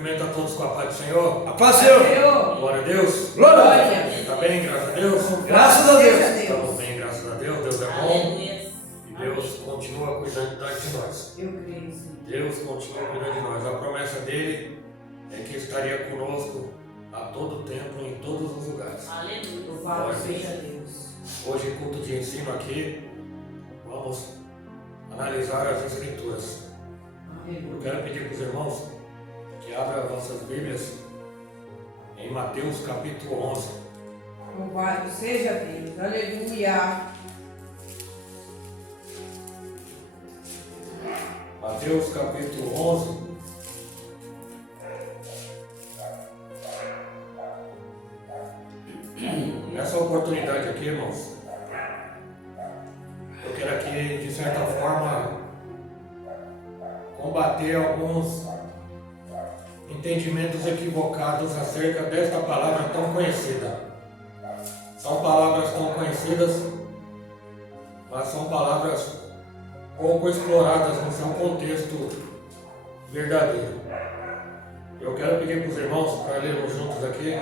Cumprimento a todos com a paz do Senhor. A paz do Senhor. Glória a Deus. Glória. Está bem, graças a Deus. Graças a Deus. Estamos bem, graças a Deus. Deus é bom. E Deus continua cuidando de nós. Eu creio, sim. Deus continua cuidando de nós. A promessa dele é que estaria conosco a todo tempo, em todos os lugares. Aleluia. Louvado seja Deus. Hoje, culto de ensino aqui, vamos analisar as Escrituras. Eu quero pedir para os irmãos que abram as vossas Bíblias em Mateus capítulo 11. Louvado seja Deus. Aleluia. Mateus capítulo 11. Nessa oportunidade aqui, irmãos, eu quero aqui, de certa forma, combater alguns entendimentos equivocados acerca desta palavra tão conhecida. São palavras tão conhecidas, mas são palavras pouco exploradas no seu contexto verdadeiro. Eu quero pedir para os irmãos para lermos juntos aqui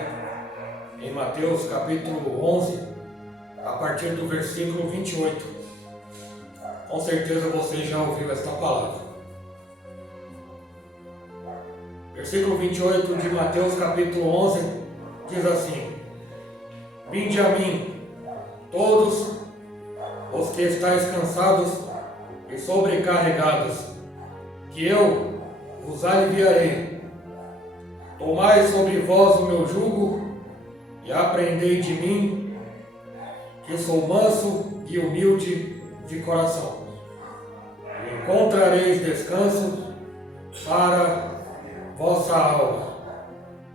em Mateus capítulo 11, a partir do versículo 28. Com certeza você já ouviu esta palavra. Versículo 28 de Mateus capítulo 11 diz assim: Vinde a mim, todos os que estáis cansados e sobrecarregados, que eu vos aliviarei. Tomai sobre vós o meu jugo e aprendei de mim, que sou manso e humilde de coração. E encontrareis descanso para vossa alma,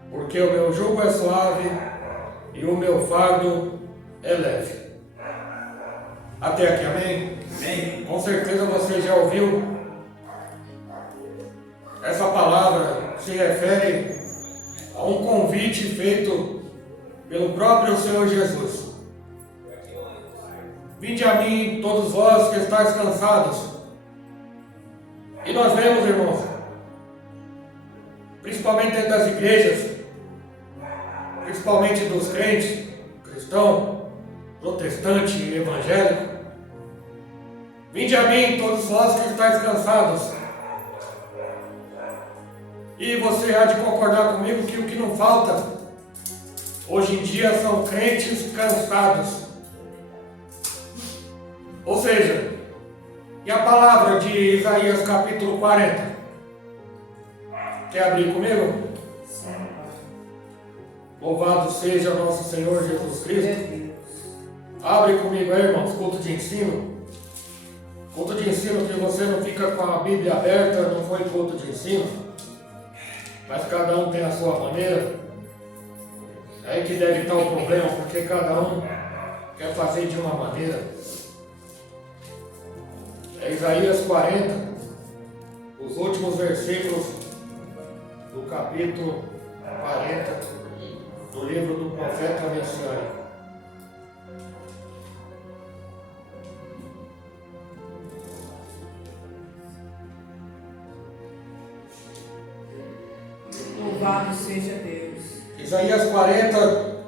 porque o meu jugo é suave e o meu fardo é leve. Até aqui, amém? Amém. Com certeza você já ouviu. Essa palavra se refere a um convite feito pelo próprio Senhor Jesus. Vinde a mim, todos vós que estáis cansados. E nós vemos, irmãos, principalmente dentro das igrejas, principalmente dos crentes, cristão, protestante e evangélico. Vinde a mim, todos vós que estáis cansados. E você há de concordar comigo que o que não falta hoje em dia são crentes cansados. Ou seja, e a palavra de Isaías capítulo 40? Quer abrir comigo? Sim. Louvado seja nosso Senhor Jesus Cristo. Abre comigo aí, irmãos, culto de ensino. Culto de ensino que você não fica com a Bíblia aberta, não foi culto de ensino. Mas cada um tem a sua maneira. É aí que deve estar o problema, porque cada um quer fazer de uma maneira. É Isaías 40, os últimos versículos do capítulo 40 do livro do profeta messiânico. Louvado seja Deus. Isaías 40,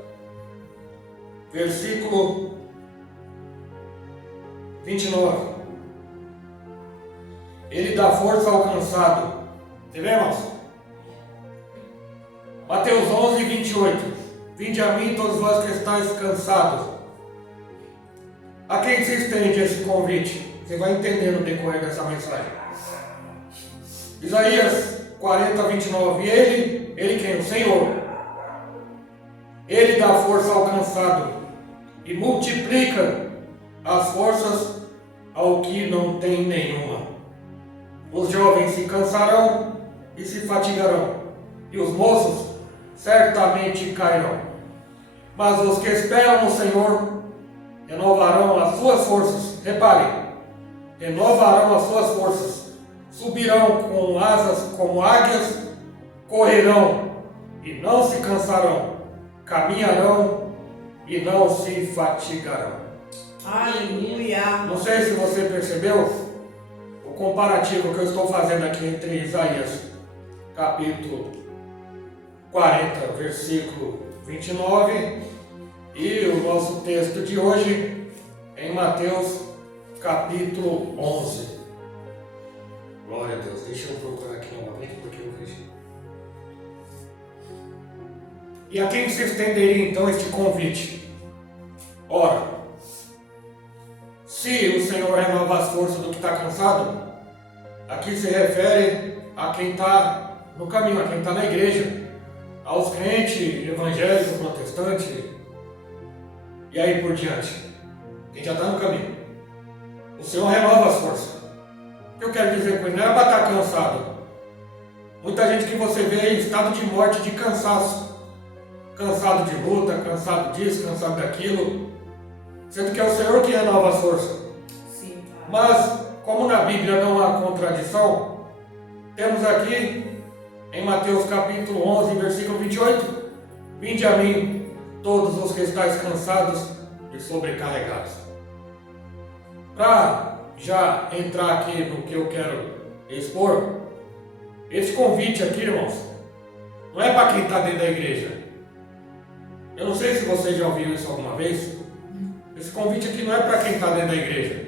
versículo 29. Ele dá força ao cansado. Tivemos? Mateus 11, 28. Vinde a mim, todos vós que estáis cansados. A quem se estende esse convite? Você vai entender no decorrer dessa mensagem. Isaías 40, 29. E ele quem? O Senhor. Ele dá força ao cansado e multiplica as forças ao que não tem nenhuma. Os jovens se cansarão e se fatigarão, e os moços certamente cairão. Mas os que esperam no Senhor renovarão as suas forças. Reparem, renovarão as suas forças. Subirão com asas como águias, correrão e não se cansarão, caminharão e não se fatigarão. Aleluia. Não sei se você percebeu o comparativo que eu estou fazendo aqui entre Isaías capítulo 40, versículo 29. E o nosso texto de hoje é em Mateus, capítulo 11. Glória a Deus. Deixa eu procurar aqui novamente porque eu vejo. E a quem se estenderia então este convite? Ora, se o Senhor renova as forças do que está cansado, aqui se refere a quem está no caminho, a quem está na igreja, aos crentes evangélicos, protestantes, e aí por diante. Quem já está no caminho. O Senhor renova as forças. O que eu quero dizer com isso? Não é para estar cansado. Muita gente que você vê em estado de morte, de cansaço. Cansado de luta, cansado disso, cansado daquilo. Sendo que é o Senhor que renova as forças. Sim, Pai. Mas, como na Bíblia não há contradição, temos aqui em Mateus capítulo 11, versículo 28. Vinde a mim, todos os que estáis cansados e sobrecarregados. Para já entrar aqui no que eu quero expor, esse convite aqui, irmãos, não é para quem está dentro da igreja. Eu não sei se vocês já ouviram isso alguma vez. Esse convite aqui não é para quem está dentro da igreja,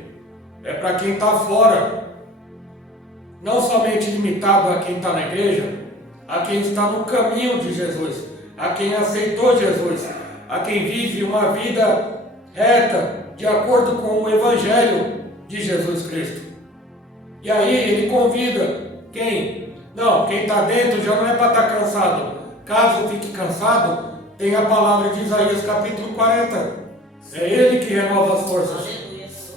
é para quem está fora. Não somente limitado a quem está na igreja, a quem está no caminho de Jesus, a quem aceitou Jesus, a quem vive uma vida reta, de acordo com o Evangelho de Jesus Cristo. E aí ele convida quem? Não, quem está dentro já não é para estar cansado. Caso fique cansado, tem a palavra de Isaías capítulo 40. É Ele que renova as forças.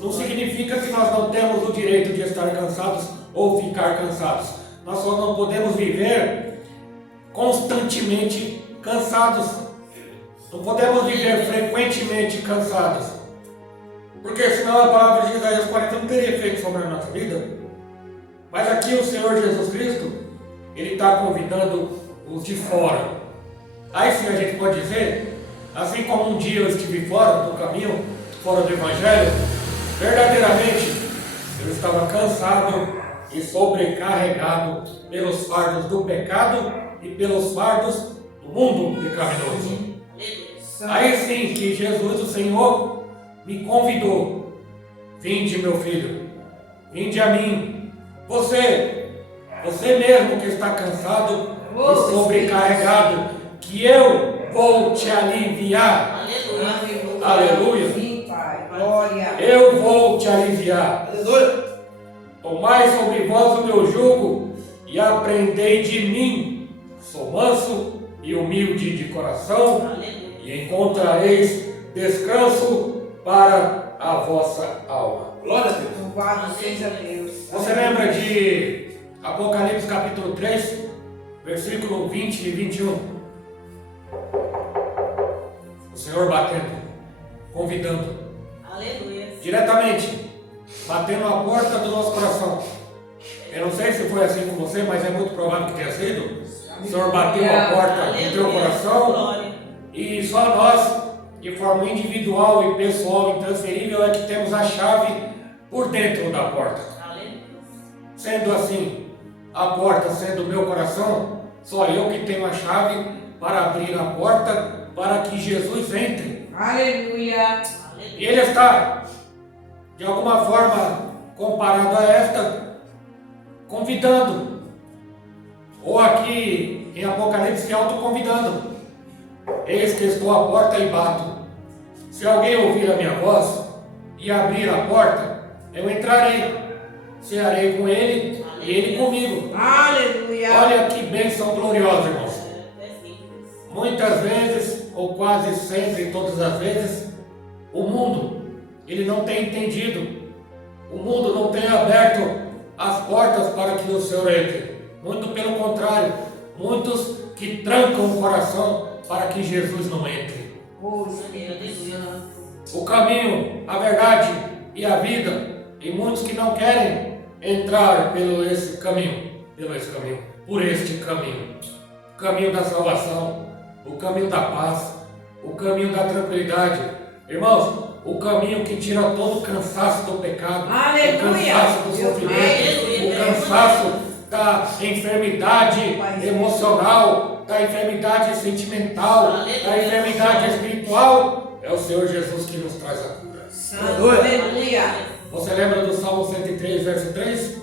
Não significa que nós não temos o direito de estar cansados ou ficar cansados. Nós só não podemos viver constantemente cansados. Não podemos viver frequentemente cansados. Porque senão a palavra de Isaías 40 não teria efeito sobre a nossa vida. Mas aqui o Senhor Jesus Cristo, Ele está convidando os de fora. Aí sim a gente pode dizer, assim como um dia eu estive fora do caminho, fora do Evangelho, verdadeiramente eu estava cansado e sobrecarregado pelos fardos do pecado e pelos fardos do mundo pecaminoso. Aí sim que Jesus, o Senhor, me convidou. Vinde, meu filho, vinde a mim. Você mesmo que está cansado e sobrecarregado, que eu vou te aliviar. Aleluia. Aleluia. Sim, Pai. Glória. Eu vou te aliviar. Aleluia. Tomai sobre vós o meu jugo e aprendei de mim. Sou manso e humilde de coração, e encontrareis descanso para a vossa alma. Glória a Deus. Louvado seja Deus. Você lembra de Apocalipse capítulo 3, versículo 20 e 21? O Senhor batendo, convidando, diretamente, batendo a porta do nosso coração. Eu não sei se foi assim com você, mas é muito provável que tenha sido. O Senhor bateu a porta do teu coração e só nós, de forma individual e pessoal, intransferível, é que temos a chave por dentro da porta. Sendo assim, a porta sendo o meu coração, só eu que tenho a chave para abrir a porta para que Jesus entre. Aleluia. E Ele está, de alguma forma, comparado a esta, convidando. Ou aqui em Apocalipse, se autoconvidando. Eis que estou à porta e bato. Se alguém ouvir a minha voz e abrir a porta, eu entrarei, cearei com ele e ele comigo. Aleluia. Olha que bênção gloriosa, irmãos. Muitas vezes, ou quase sempre, todas as vezes, o mundo, ele não tem entendido. O mundo não tem aberto as portas para que o Senhor entre. Muito pelo contrário, muitos que trancam o coração para que Jesus não entre. Oh, Espírito Santo. O caminho, a verdade e a vida, e muitos que não querem entrar por este caminho, o caminho da salvação, o caminho da paz, o caminho da tranquilidade. Irmãos, o caminho que tira todo o cansaço do pecado, Aleluia. o cansaço do sofrimento, o cansaço da enfermidade emocional, da enfermidade sentimental, da enfermidade espiritual, é o Senhor Jesus que nos traz a cura. Aleluia. Você lembra do Salmo 103, verso 3?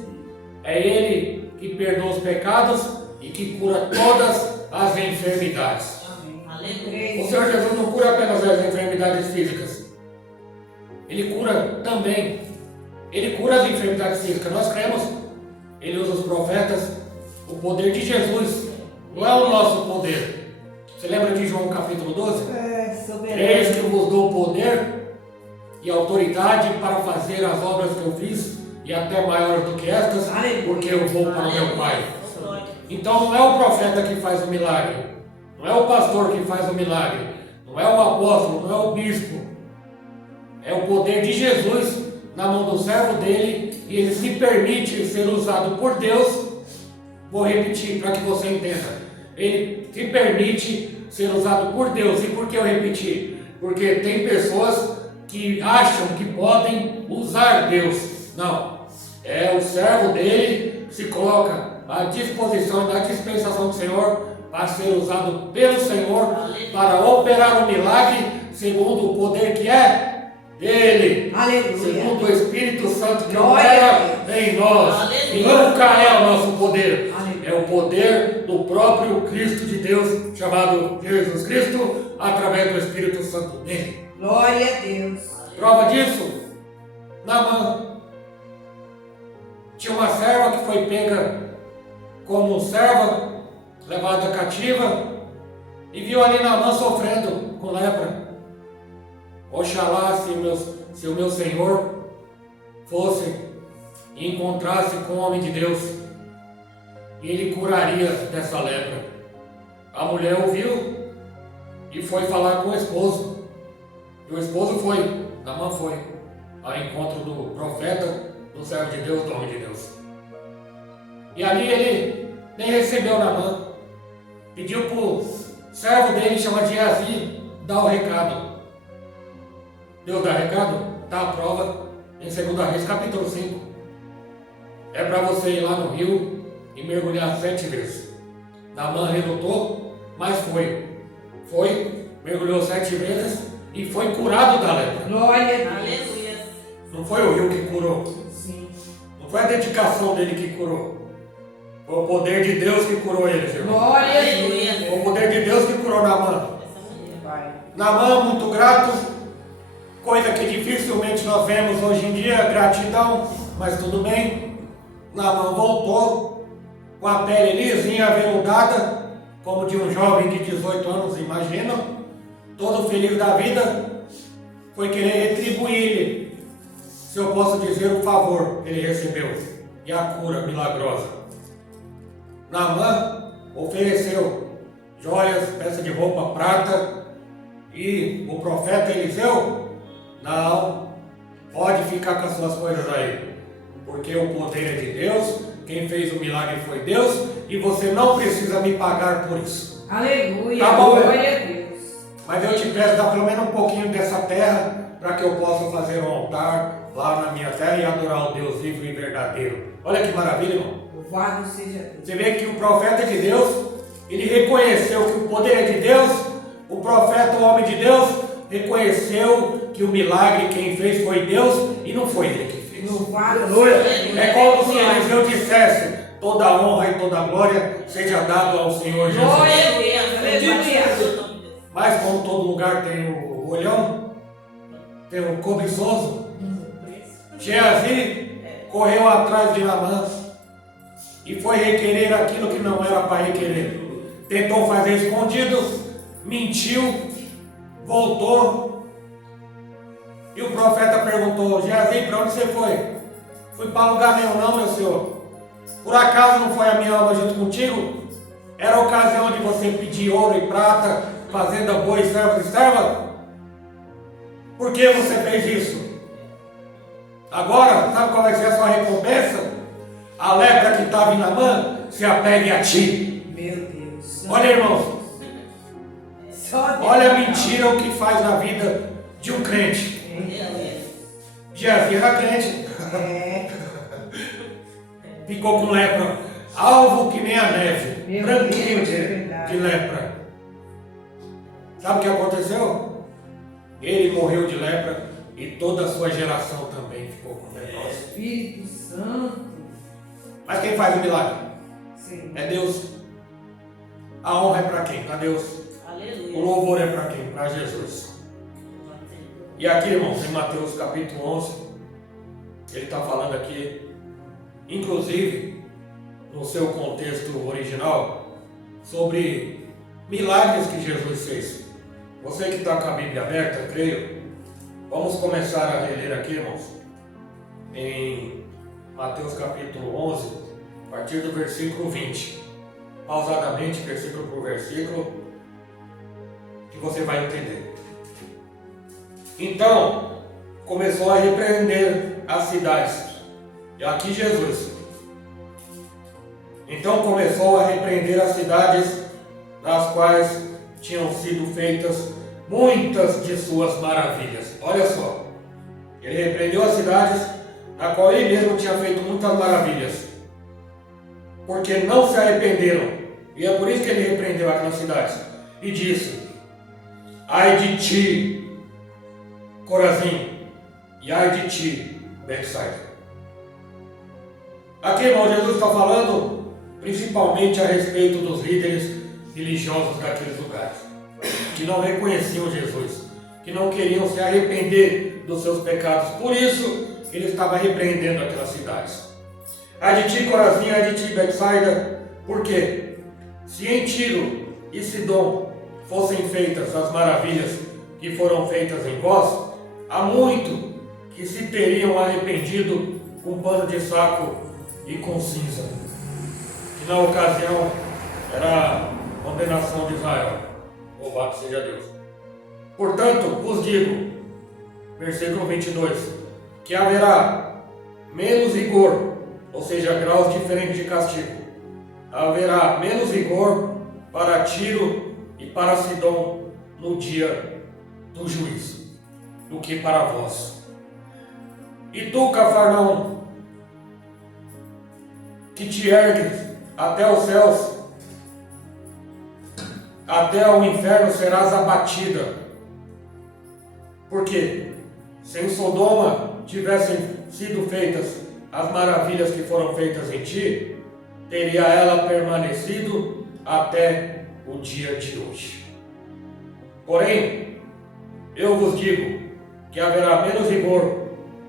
É Ele que perdoa os pecados e que cura todas as enfermidades. Aleluia. O Senhor Jesus não cura apenas as enfermidades físicas. Ele cura também. Ele cura as enfermidades físicas. Nós cremos. Ele usa os profetas. O poder de Jesus não é o nosso poder. Você lembra de João capítulo 12? Eis que eu vos dou poder e autoridade para fazer as obras que eu fiz e até maiores do que estas, porque eu vou para o meu Pai. Então não é o profeta que faz o milagre, não é o pastor que faz o milagre, não é o apóstolo, não é o bispo. É o poder de Jesus na mão do servo dele e ele se permite ser usado por Deus. Vou repetir para que você entenda. Ele se permite ser usado por Deus. E por que eu repeti? Porque tem pessoas que acham que podem usar Deus. Não. É o servo dele que se coloca à disposição e na dispensação do Senhor para ser usado pelo Senhor para operar o milagre segundo o poder que é dele. Aleluia. Segundo o Espírito Santo que Glória opera em nós. E nunca é o nosso poder. Aleluia. É o poder do próprio Cristo de Deus, chamado Jesus Cristo, através do Espírito Santo dele. Glória a Deus. Prova disso, Naamã tinha uma serva que foi pega como serva, levada cativa, e viu ali Naamã sofrendo com lepra. Oxalá se o meu Senhor fosse e encontrasse com o homem de Deus, e ele curaria dessa lepra. A mulher ouviu e foi falar com o esposo. E o esposo foi, Naamã foi, ao encontro do profeta, do servo de Deus, do homem de Deus. E ali ele nem recebeu Naamã. Pediu para o servo dele, chamado Geazi, dar o recado. Deus dá recado? Dá a prova em 2 Reis, capítulo 5. É para você ir lá no rio e mergulhar 7 vezes. Naamã relutou, mas foi. Foi, mergulhou 7 vezes e foi curado da lepra. Glória a Deus. Aleluia. Não foi o rio que curou. Sim. Não foi a dedicação dele que curou. Foi o poder de Deus que curou ele, irmão. Glória a Aleluia. Deus. Foi o poder de Deus que curou Naamã. Pai. Naamã, muito grato. Coisa que dificilmente nós vemos hoje em dia, gratidão, mas tudo bem. Naamã voltou com a pele lisinha, aveludada, como de um jovem de 18 anos, imagina, todo feliz da vida, foi querer retribuir-lhe, se eu posso dizer, o favor que ele recebeu e a cura milagrosa. Naamã ofereceu joias, peça de roupa, prata, e o profeta Eliseu, não, pode ficar com as suas coisas aí, porque o poder é de Deus, quem fez o milagre foi Deus, e você não precisa me pagar por isso. Aleluia. Tá bom. Glória a Deus. Mas eu te peço, dá pelo menos um pouquinho dessa terra, para que eu possa fazer um altar lá na minha terra e adorar o Deus vivo e verdadeiro. Olha que maravilha, irmão. Louvado seja Deus. Você vê que o profeta de Deus, ele reconheceu que o poder é de Deus, o profeta, o homem de Deus, reconheceu que o milagre quem fez foi Deus e não foi ele que fez. Louvado Aleluia. seja Deus. É como se Eliseu dissesse: toda a honra e toda a glória seja dado ao Senhor Jesus. Glória. Aleluia. Mas como todo lugar tem o olhão, tem o cobiçoso, Geazi correu atrás de Naamã e foi requerer aquilo que não era para requerer. Tentou fazer escondido, mentiu, voltou. E o profeta perguntou: Geazi, para onde você foi? Fui para lugar nenhum não, meu senhor. Por acaso não foi a minha alma junto contigo? Era a ocasião de você pedir ouro e prata, fazenda, boi, servos e serva? Por que você fez isso? Agora, sabe qual vai ser a sua recompensa? A lepra que estava em Naamã se apegue a ti. Meu Deus. Olha, irmãos, Só Deus. olha a mentira o que faz na vida de um crente. Geazi era crente, É. ficou com lepra, alvo que nem a neve, Meu branquinho Deus, é dele. verdade. de lepra. Sabe o que aconteceu? Ele morreu de lepra e toda a sua geração também ficou com leprose. Espírito Santo. Mas quem faz o milagre? Sim. É Deus. A honra é para quem? Para Deus. O Aleluia. louvor é para quem? Para Jesus. E aqui, irmãos, em Mateus capítulo 11, ele está falando aqui, inclusive, no seu contexto original, sobre milagres que Jesus fez. Você que está com a Bíblia aberta, creio, vamos começar a reler aqui, irmãos, em Mateus capítulo 11, a partir do versículo 20. Pausadamente, versículo por versículo, que você vai entender. Então, começou a repreender as cidades. E aqui Jesus. Então começou a repreender as cidades nas quais tinham sido feitas muitas de suas maravilhas. Olha só. Ele repreendeu as cidades na qual ele mesmo tinha feito muitas maravilhas. Porque não se arrependeram. E é por isso que ele repreendeu aquelas cidades. E disse: ai de ti, Corazim, e ai de ti, Betsaida. Aqui, irmão, Jesus está falando principalmente a respeito dos líderes religiosos daqueles lugares, que não reconheciam Jesus, que não queriam se arrepender dos seus pecados. Por isso, ele estava repreendendo aquelas cidades. Ai de ti, Corazim, ai de ti, Betsaida. Por quê? Se em Tiro e Sidom fossem feitas as maravilhas que foram feitas em vós, há muito que se teriam arrependido com pano de saco e com cinza. E na ocasião era a condenação de Israel. Louvado seja Deus. Portanto, vos digo, versículo 22, que haverá menos rigor, ou seja, graus diferentes de castigo. Haverá menos rigor para Tiro e para Sidom no dia do juízo, do que para vós. E tu, Cafarnaum, que te ergues até os céus, até o inferno serás abatida. Porque se em Sodoma tivessem sido feitas as maravilhas que foram feitas em ti, teria ela permanecido até o dia de hoje. Porém, eu vos digo que haverá menos rigor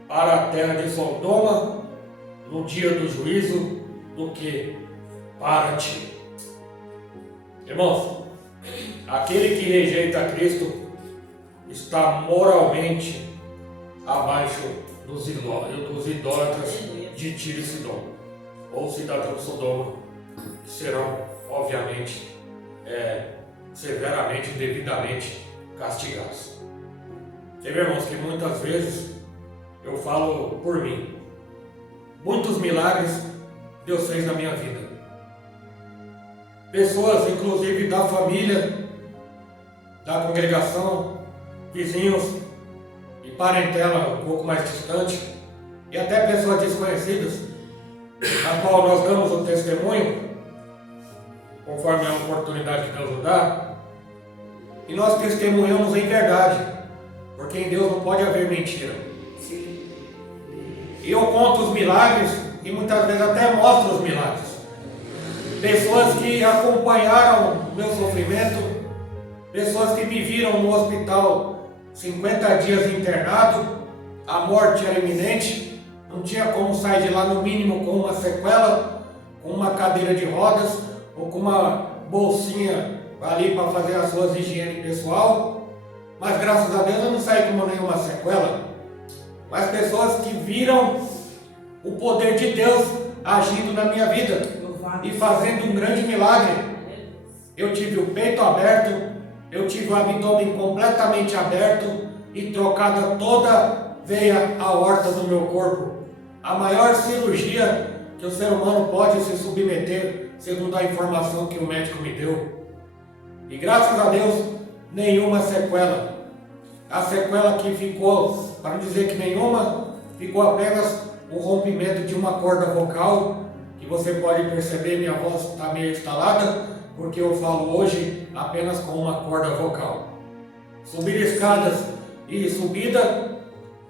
para a terra de Sodoma no dia do juízo do que para ti. Irmãos, aquele que rejeita Cristo está moralmente abaixo dos idólatras de Tiro e Sidom, ou cidadãos de Sodoma, que serão, obviamente, severamente e devidamente castigados. Você vê, irmãos, que muitas vezes eu falo por mim. Muitos milagres Deus fez na minha vida. Pessoas, inclusive da família, da congregação, vizinhos e parentela um pouco mais distante, e até pessoas desconhecidas, a qual nós damos o testemunho, conforme a oportunidade que Deus nos dá, e nós testemunhamos em verdade, porque em Deus não pode haver mentira. E eu conto os milagres e muitas vezes até mostro os milagres. Pessoas que acompanharam o meu sofrimento, pessoas que me viram no hospital 50 dias internado, a morte era iminente, não tinha como sair de lá no mínimo com uma sequela, com uma cadeira de rodas ou com uma bolsinha ali para fazer as suas higiene pessoal, mas graças a Deus eu não saí com nenhuma sequela. Mas pessoas que viram o poder de Deus agindo na minha vida e fazendo um grande milagre. Eu tive o peito aberto, eu tive o abdômen completamente aberto e trocada toda a veia aorta do meu corpo. A maior cirurgia que o ser humano pode se submeter, segundo a informação que o médico me deu. E graças a Deus, nenhuma sequela. A sequela que ficou, para não dizer que nenhuma, ficou apenas o rompimento de uma corda vocal, que você pode perceber, minha voz está meio instalada, porque eu falo hoje apenas com uma corda vocal. Subir escadas e subida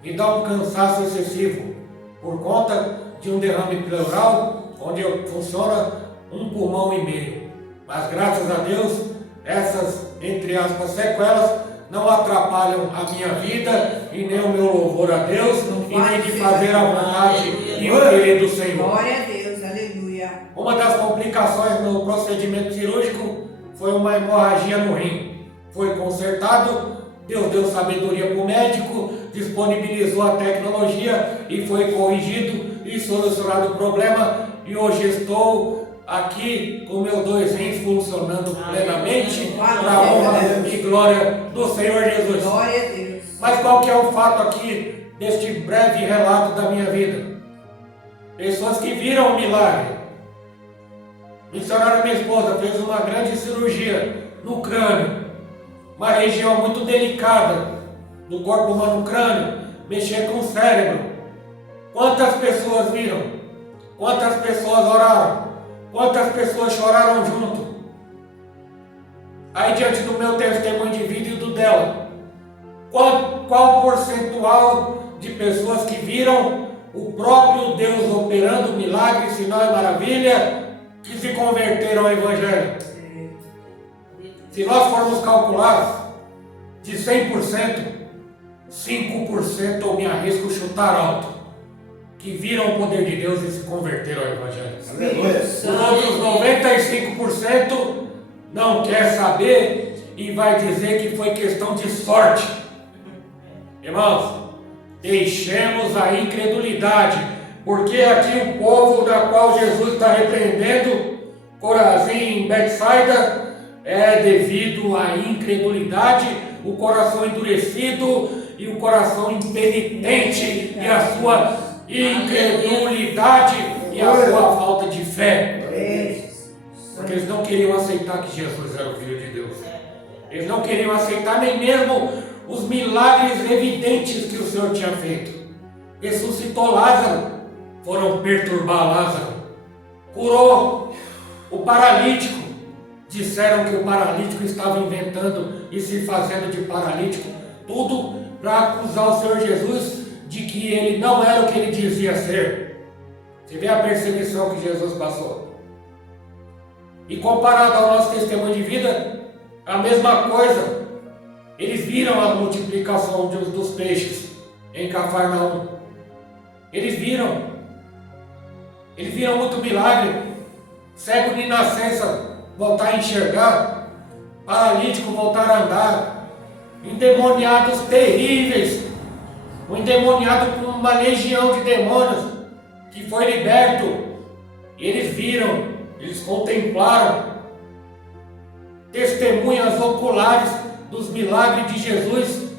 me dá um cansaço excessivo, por conta de um derrame pleural, onde funciona um pulmão e meio. Mas graças a Deus, essas, entre aspas, sequelas não atrapalham a minha vida e nem o meu louvor a Deus e nem de fazer a vontade e o querer do Senhor. Glória a Deus, aleluia. Uma das complicações no procedimento cirúrgico foi uma hemorragia no rim. Foi consertado, Deus deu sabedoria para o médico, disponibilizou a tecnologia e foi corrigido e solucionado o problema. E hoje estou aqui com meus 2 rins funcionando plenamente para a honra e glória do Senhor Jesus. Glória a Deus. Mas qual que é o fato aqui deste breve relato da minha vida? Pessoas que viram o milagre. Missionária, minha esposa, fez uma grande cirurgia no crânio, uma região muito delicada do corpo humano, crânio, mexer com o cérebro. Quantas pessoas viram? Quantas pessoas oraram? Quantas pessoas choraram junto? Aí, diante do meu testemunho de vida e do dela, qual percentual de pessoas que viram o próprio Deus operando milagre, sinal e maravilha, que se converteram ao Evangelho? Se nós formos calcular de 100%, 5% eu me arrisco chutar alto, que viram o poder de Deus e se converteram ao Evangelho. Aleluia. Os outros 95% não quer saber e vai dizer que foi questão de sorte. Irmãos, deixemos a incredulidade, porque aqui o povo da qual Jesus está repreendendo, Corazim, Betsaida, é devido à incredulidade, o coração endurecido e o coração impenitente e a sua incredulidade e a sua falta de fé. Porque eles não queriam aceitar que Jesus era o Filho de Deus. Eles não queriam aceitar nem mesmo os milagres evidentes que o Senhor tinha feito. Ressuscitou Lázaro, foram perturbar Lázaro. Curou o paralítico. Disseram que o paralítico estava inventando e se fazendo de paralítico. Tudo para acusar o Senhor Jesus de que ele não era o que ele dizia ser. Você vê a perseguição que Jesus passou. E comparado ao nosso testemunho de vida, a mesma coisa. Eles viram a multiplicação dos peixes em Cafarnaum. Eles viram muito milagre. Cego de nascença voltar a enxergar, paralítico voltar a andar, endemoniados terríveis, um endemoniado com uma legião de demônios que foi liberto. Eles viram, eles contemplaram, testemunhas oculares dos milagres de Jesus.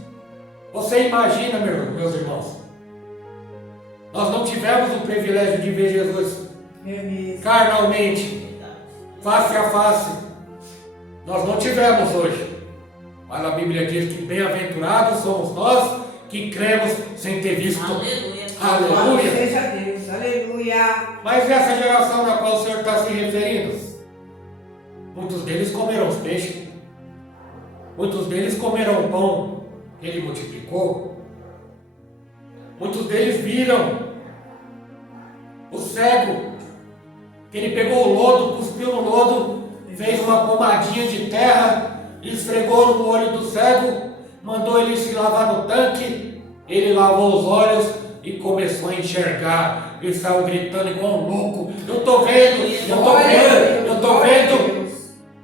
Você imagina, meus irmãos, nós não tivemos o privilégio de ver Jesus carnalmente, face a face. Nós não tivemos hoje. Mas a Bíblia diz que bem-aventurados somos nós que cremos sem ter visto. Aleluia. Aleluia. Seja Deus, aleluia. Mas essa geração na qual o Senhor está se referindo, muitos deles comeram os peixes. Muitos deles comeram o pão que ele multiplicou. Muitos deles viram o cego, que ele pegou o lodo, cuspiu no lodo, fez uma pomadinha de terra, esfregou no olho do cego, mandou ele se lavar no tanque, ele lavou os olhos e começou a enxergar. Ele saiu gritando igual um louco: eu estou vendo, eu estou vendo, eu estou vendo.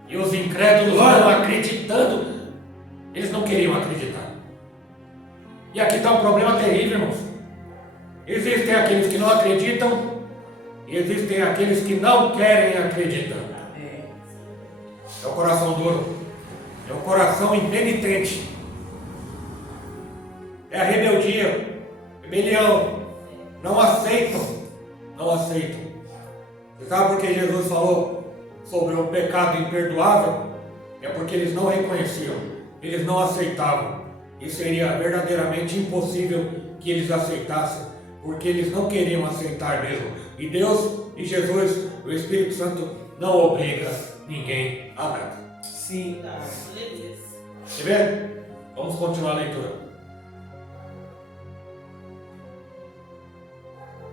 E os incrédulos não acreditando, eles não queriam acreditar. E aqui está um problema terrível, irmãos. Existem aqueles que não acreditam e existem aqueles que não querem acreditar. É o coração duro, é o coração impenitente, é a rebeldia, rebelião. Não aceitam. Você sabe por que Jesus falou sobre o pecado imperdoável? É porque eles não reconheciam, eles não aceitavam. E seria verdadeiramente impossível que eles aceitassem, porque eles não queriam aceitar mesmo. E Deus e Jesus, o Espírito Santo, não obriga ninguém a nada. Sim. Aleluia. Tá vendo? Vamos continuar a leitura.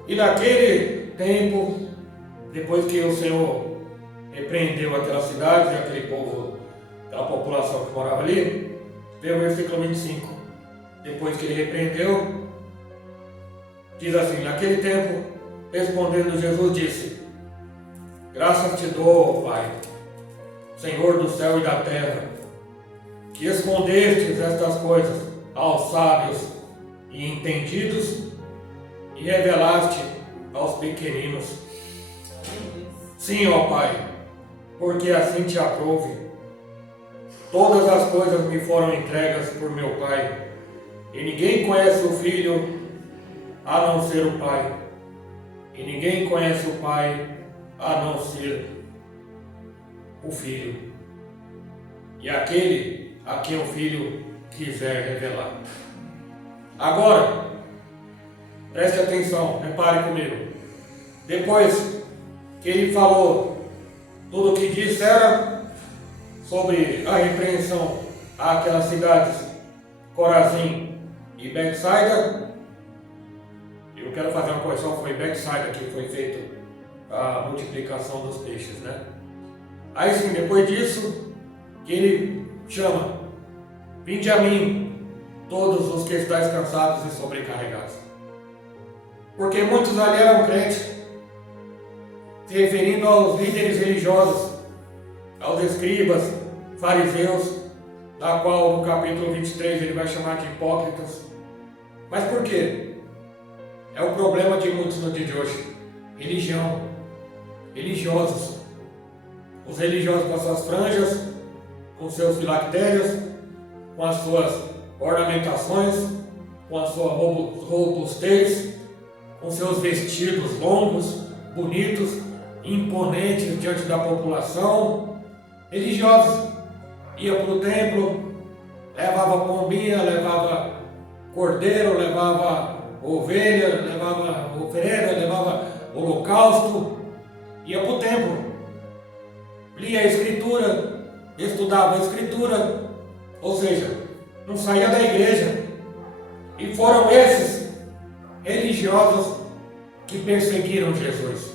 E naquele tempo, depois que o Senhor repreendeu aquela cidade e aquele povo, aquela população que morava ali, veio o versículo 25. Depois que ele repreendeu, diz assim: naquele tempo, respondendo Jesus, disse: graças te dou, Pai, Senhor do céu e da terra, que escondestes estas coisas aos sábios e entendidos e revelaste aos pequeninos. Sim, ó Pai, porque assim te aprouve. Todas as coisas me foram entregas por meu Pai, e ninguém conhece o Filho a não ser o Pai, e ninguém conhece o Pai a não ser o Filho, e aquele a quem o Filho quiser revelar. Agora, preste atenção, repare comigo. Depois que ele falou tudo o que disse era sobre a repreensão àquelas cidades, Corazim e Betsaida, eu quero fazer uma correção, foi Betsaida que foi feita a multiplicação dos peixes, né? Aí sim, depois disso, que ele chama: vinde a mim, todos os que estáis cansados e sobrecarregados. Porque muitos ali eram crentes, se referindo aos líderes religiosos, aos escribas, fariseus, da qual no capítulo 23 ele vai chamar de hipócritas. Mas por quê? É o problema de muitos no dia de hoje. Religião, religiosos. Os religiosos com as suas franjas, com seus filactérios, com as suas ornamentações, com a sua robustez, com seus vestidos longos, bonitos, imponentes diante da população. Religiosos. Ia para o templo, levava pombinha, levava cordeiro, levava ovelha, levava oferenda, levava holocausto, ia para o templo, lia a Escritura, estudava a Escritura, ou seja, não saía da igreja. E foram esses religiosos que perseguiram Jesus.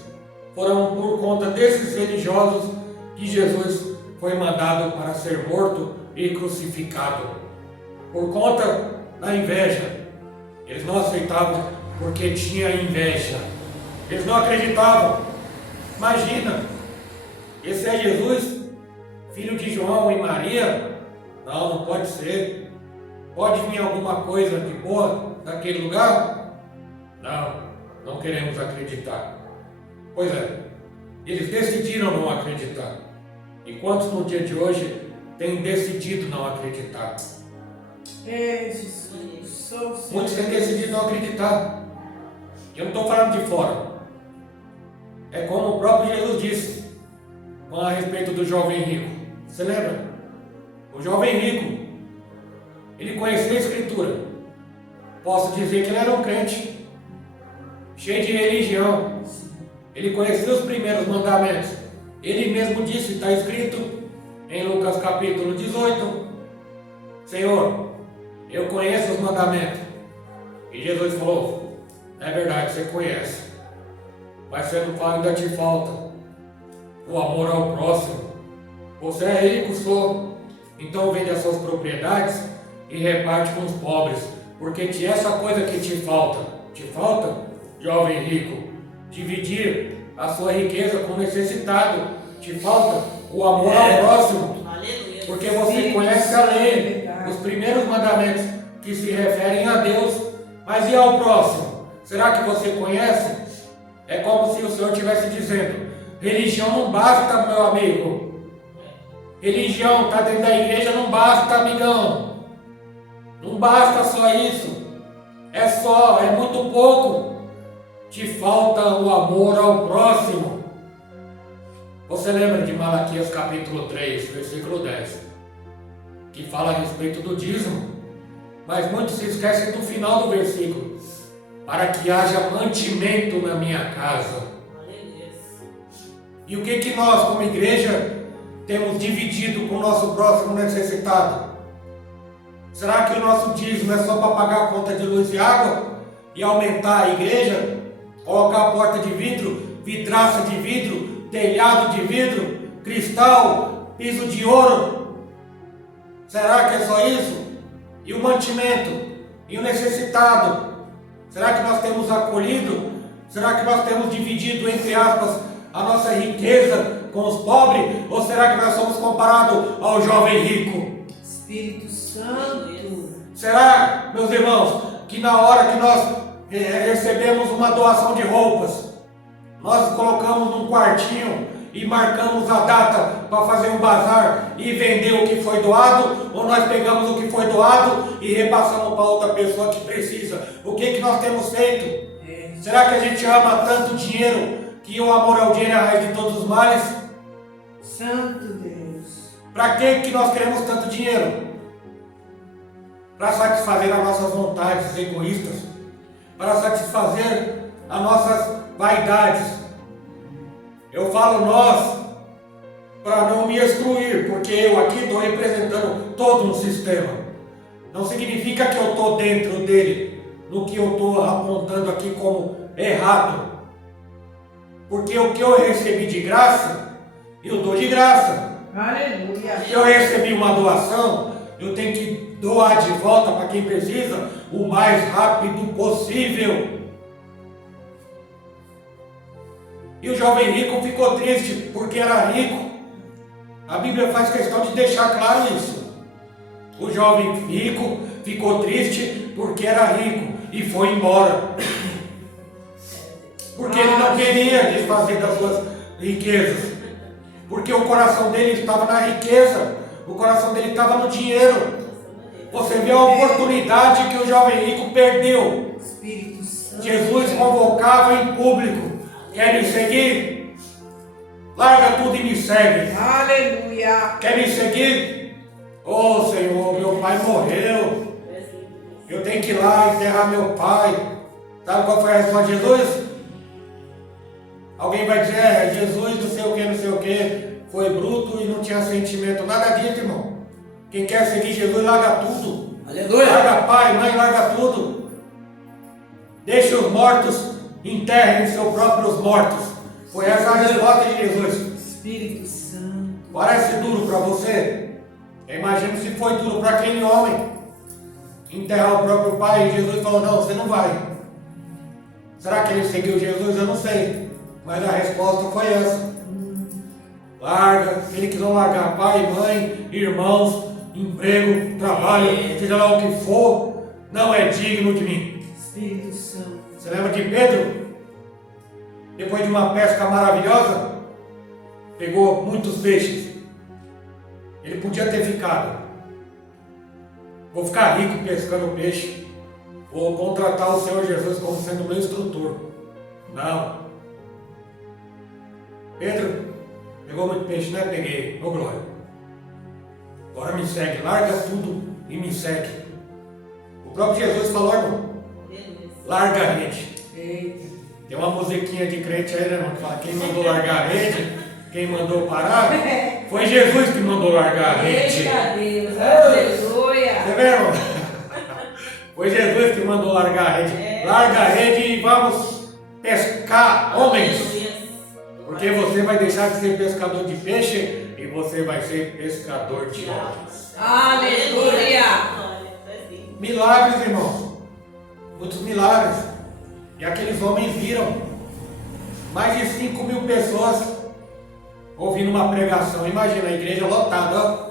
Foram por conta desses religiosos que Jesus foi mandado para ser morto e crucificado. Por conta da inveja. Eles não aceitavam porque tinha inveja. Eles não acreditavam. Imagina, esse é Jesus, filho de João e Maria? Não, não pode ser. Pode vir alguma coisa de boa daquele lugar? Não, não queremos acreditar. Pois é, eles decidiram não acreditar. E quantos no dia de hoje têm decidido não acreditar? Muitos têm decidido não acreditar. Eu não estou falando de fora. É como o próprio Jesus disse a respeito do jovem rico. Você lembra? O jovem rico, ele conhecia a Escritura. Posso dizer que ele era um crente, cheio de religião. Ele conhecia os primeiros mandamentos. Ele mesmo disse, está escrito em Lucas capítulo 18: Senhor, eu conheço os mandamentos. E Jesus falou: é verdade, você conhece, mas você não fala, ainda te falta o amor ao próximo. Você é rico, sou, então vende as suas propriedades e reparte com os pobres, porque essa coisa que te falta, jovem rico, dividir a sua riqueza com o necessitado, te falta o amor ao próximo. Aleluia. Porque você conhece a lei, os primeiros mandamentos que se referem a Deus, mas e ao próximo? Será que você conhece? É como se o Senhor estivesse dizendo: religião não basta, meu amigo. Religião está dentro da igreja, não basta, amigão. Não basta só isso. É muito pouco. Te falta o amor ao próximo. Você lembra de Malaquias capítulo 3, versículo 10, que fala a respeito do dízimo, mas muitos se esquecem do final do versículo: para que haja mantimento na minha casa. E o que nós, como igreja, temos dividido com o nosso próximo necessitado? Será que o nosso dízimo é só para pagar a conta de luz e água? E aumentar a igreja? Colocar a porta de vidro, vidraça de vidro, telhado de vidro, cristal, piso de ouro? Será que é só isso? E o mantimento? E o necessitado? Será que nós temos acolhido? Será que nós temos dividido, entre aspas, a nossa riqueza com os pobres? Ou será que nós somos comparados ao jovem rico? Espírito Santo. Será, meus irmãos, que na hora que nós recebemos uma doação de roupas, nós colocamos num quartinho e marcamos a data para fazer um bazar e vender o que foi doado, ou nós pegamos o que foi doado e repassamos para outra pessoa que precisa? O que nós temos feito? Será que a gente ama tanto dinheiro que o amor ao dinheiro é a raiz de todos os males? Santo Deus. Para que nós queremos tanto dinheiro? Para satisfazer as nossas vontades egoístas, para satisfazer as nossas vaidades. Eu falo nós para não me excluir, porque eu aqui estou representando todo um sistema. Não significa que eu estou dentro dele, no que eu estou apontando aqui como errado. Porque o que eu recebi de graça, eu dou de graça. Aleluia. Se eu recebi uma doação, eu tenho que doar de volta para quem precisa o mais rápido possível. E o jovem rico ficou triste porque era rico. A Bíblia faz questão de deixar claro isso. O jovem rico ficou triste porque era rico e foi embora. Porque ele não queria desfazer das suas riquezas. Porque o coração dele estava na riqueza. O coração dele estava no dinheiro. Você vê a oportunidade que o jovem rico perdeu. Espírito Santo. Jesus convocava em público. Quer me seguir? Larga tudo e me segue. Aleluia. Quer me seguir? Oh Senhor, meu pai morreu. Eu tenho que ir lá enterrar meu pai. Sabe qual foi a resposta de Jesus? Alguém vai dizer, Jesus não sei o que, foi bruto e não tinha sentimento. Nada disso, irmão. Quem quer seguir Jesus, larga tudo. Aleluia. Larga pai, mãe, larga tudo. Deixe os mortos, enterrem seus próprios mortos. Foi essa a resposta de Jesus. Espírito Santo. Parece duro para você? Eu imagino se foi duro para aquele homem. Enterrar o próprio pai, e Jesus falou, não, você não vai. Será que ele seguiu Jesus? Eu não sei. Mas a resposta foi essa. Larga, se ele quiser largar pai, mãe, irmãos, emprego, trabalho, seja lá o que for, não é digno de mim. Espírito Santo. Você lembra de Pedro? Depois de uma pesca maravilhosa, pegou muitos peixes. Ele podia ter ficado. Vou ficar rico pescando peixe. Vou contratar o Senhor Jesus como sendo meu instrutor. Não. Pedro, pegou muito peixe, né? Peguei. Ô glória. Agora me segue. Larga tudo e me segue. O próprio Jesus falou, irmão. Larga a rede. Eita. Tem uma musiquinha de crente aí, né, irmão? Que fala, quem mandou largar a rede? Quem mandou parar? Foi Jesus que mandou largar a rede. Eita Deus. Aleluia. Você vê, irmão? Foi Jesus que mandou largar a rede. Larga a rede e vamos pescar homens. Porque você vai deixar de ser pescador de peixe e você vai ser pescador de homens. Aleluia. Milagres, irmãos. Muitos milagres. E aqueles homens viram mais de 5.000 pessoas ouvindo uma pregação. Imagina a igreja lotada, ó.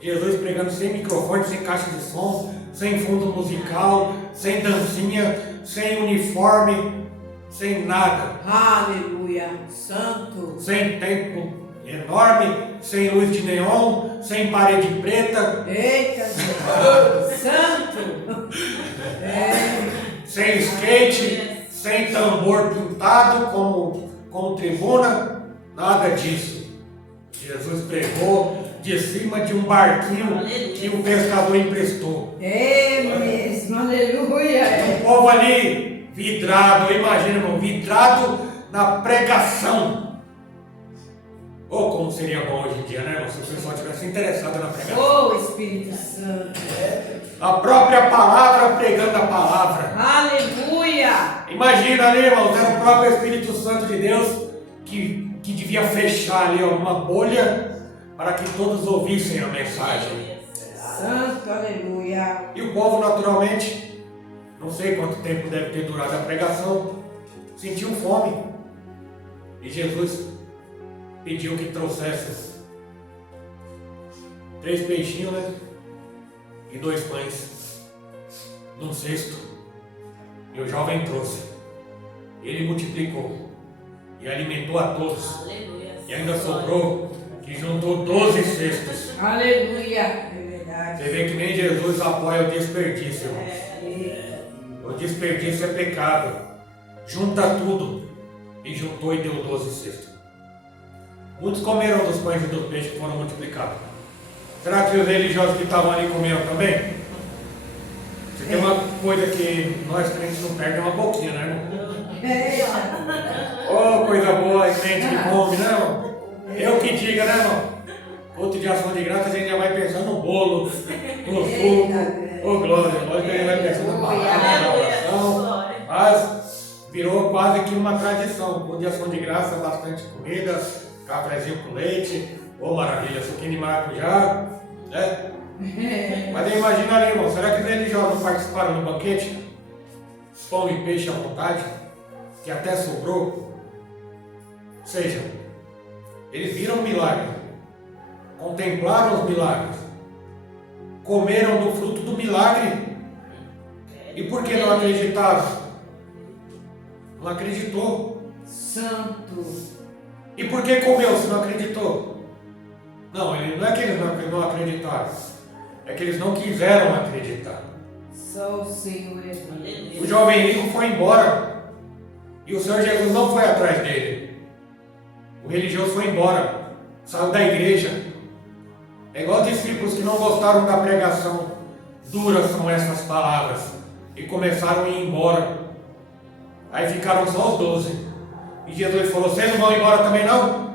Jesus pregando sem microfone, sem caixa de som, sem fundo musical, sem dancinha, sem uniforme, sem nada. Aleluia. Santo. Sem templo enorme, sem luz de neon, sem parede preta, Eita Deus. Santo. sem skate, sem tambor pintado como tribuna, nada disso. Jesus pregou de cima de um barquinho que o pescador emprestou. É mesmo. Aleluia. O povo ali vidrado, imagina, irmão, vidrado na pregação. Como seria bom hoje em dia, né, irmão? Se o pessoal tivesse interessado na pregação. Oh, Espírito Santo. A própria palavra pregando a palavra. Aleluia. Imagina ali, irmãos, era o próprio Espírito Santo de Deus que devia fechar ali uma bolha para que todos ouvissem a mensagem. Santo, aleluia. E o povo, naturalmente, não sei quanto tempo deve ter durado a pregação, sentiu fome. E Jesus pediu que trouxesse 3 peixinhos, né? E 2 pães num cesto. E o jovem trouxe. Ele multiplicou e alimentou a todos. Aleluia. E ainda sobrou, que juntou 12 cestos. Aleluia. É verdade. Você vê que nem Jesus apoia o desperdício, irmãos. O desperdício é pecado. Junta tudo. E juntou e deu 12 cestos. Muitos comeram dos pães e dos peixes que foram multiplicados. Será que os religiosos que estavam ali comeram também? Você tem uma coisa que nós crentes não perdemos, uma boquinha, né, irmão? Oh, coisa boa, a gente que come, né, irmão? Eu que diga, né, irmão? Culto de ação de graça, a gente já vai pensando no bolo, no suco. Oh, glória, lógico que a gente vai pensando na palavra, na oração. Mas virou quase que uma tradição. Culto de ação de graça, bastante comida, cafezinho com leite. Oh, maravilha, suquinho de maracujá, né? Mas aí imagina ali, irmão, será que os religiosos não participaram do banquete? Pão e peixe à vontade, que até sobrou. Ou seja, eles viram o milagre, contemplaram os milagres, comeram do fruto do milagre. E por que não acreditaram? Não acreditou. Santo. E por que comeu se não acreditou? Não, não é que eles não acreditaram, é que eles não quiseram acreditar. Só o Senhor é Deus. O jovem rico foi embora e o Senhor Jesus não foi atrás dele. O religioso foi embora, saiu da igreja. É igual discípulos que não gostaram da pregação. Duras são essas palavras e começaram a ir embora. Aí ficaram só os 12. E Jesus falou: vocês não vão embora também não?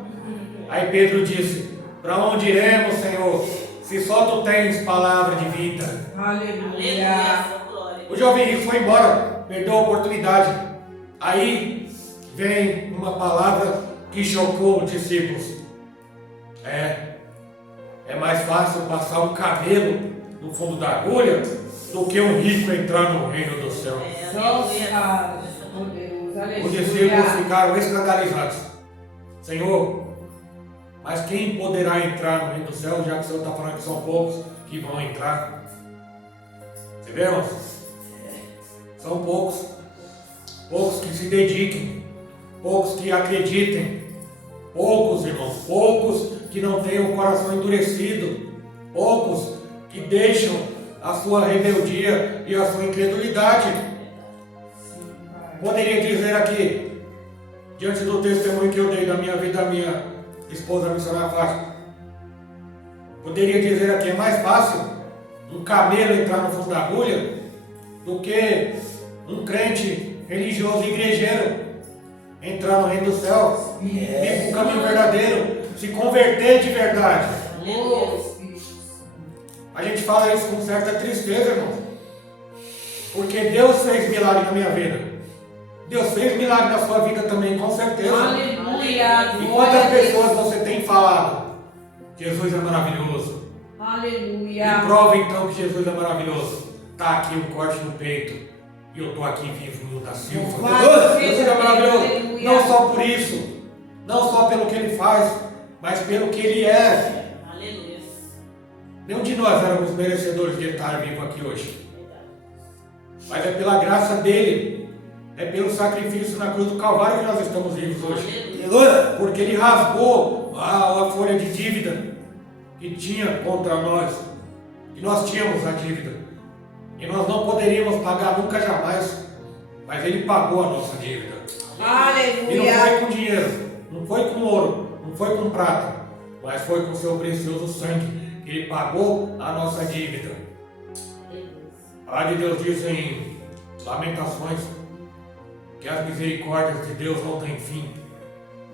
Aí Pedro disse: para onde iremos, Senhor, se só tu tens palavra de vida? Aleluia. O jovem rico foi embora, perdeu a oportunidade. Aí vem uma palavra que chocou os discípulos. É mais fácil passar um camelo no fundo da agulha do que um rico entrar no reino do céu. Só o Senhor, Deus. Aleluia. Os discípulos ficaram escandalizados. Senhor, mas quem poderá entrar no reino do céu, já que o Senhor está falando que são poucos que vão entrar? Você vê, irmãos? São poucos. Poucos que se dediquem. Poucos que acreditem. Poucos, irmãos. Poucos que não tenham o coração endurecido. Poucos que deixam a sua rebeldia e a sua incredulidade. Poderia dizer aqui, diante do testemunho que eu dei da minha vida, da minha esposa missionária fácil, poderia dizer aqui, é mais fácil um camelo entrar no fundo da agulha do que um crente religioso igrejeiro entrar no reino do céu, vir para o caminho verdadeiro, se converter de verdade. Oh, Espírito Santo. A gente fala isso com certa tristeza, irmão, porque Deus fez milagre na minha vida. Deus fez milagre na sua vida também, com certeza. Aleluia. E Glória quantas a Deus. pessoas você tem falado? Jesus é maravilhoso. Aleluia. E prova então que Jesus é maravilhoso. Está aqui um corte no peito e eu estou aqui vivo da Silva. Louvado Jesus seja é maravilhoso. Deus, aleluia. Não só por isso, não só pelo que ele faz, mas pelo que ele é. Aleluia. Nenhum de nós éramos merecedores de estar vivo aqui hoje. Mas é pela graça dele. É pelo sacrifício na cruz do Calvário que nós estamos vivos hoje. Aleluia. Porque ele rasgou a folha de dívida que tinha contra nós. E nós tínhamos a dívida. E nós não poderíamos pagar nunca jamais. Mas ele pagou a nossa dívida. E não Aleluia. foi com dinheiro, não foi com ouro, não foi com prata, mas foi com seu precioso sangue. Ele pagou a nossa dívida. A palavra de Deus diz em Lamentações que as misericórdias de Deus não têm fim.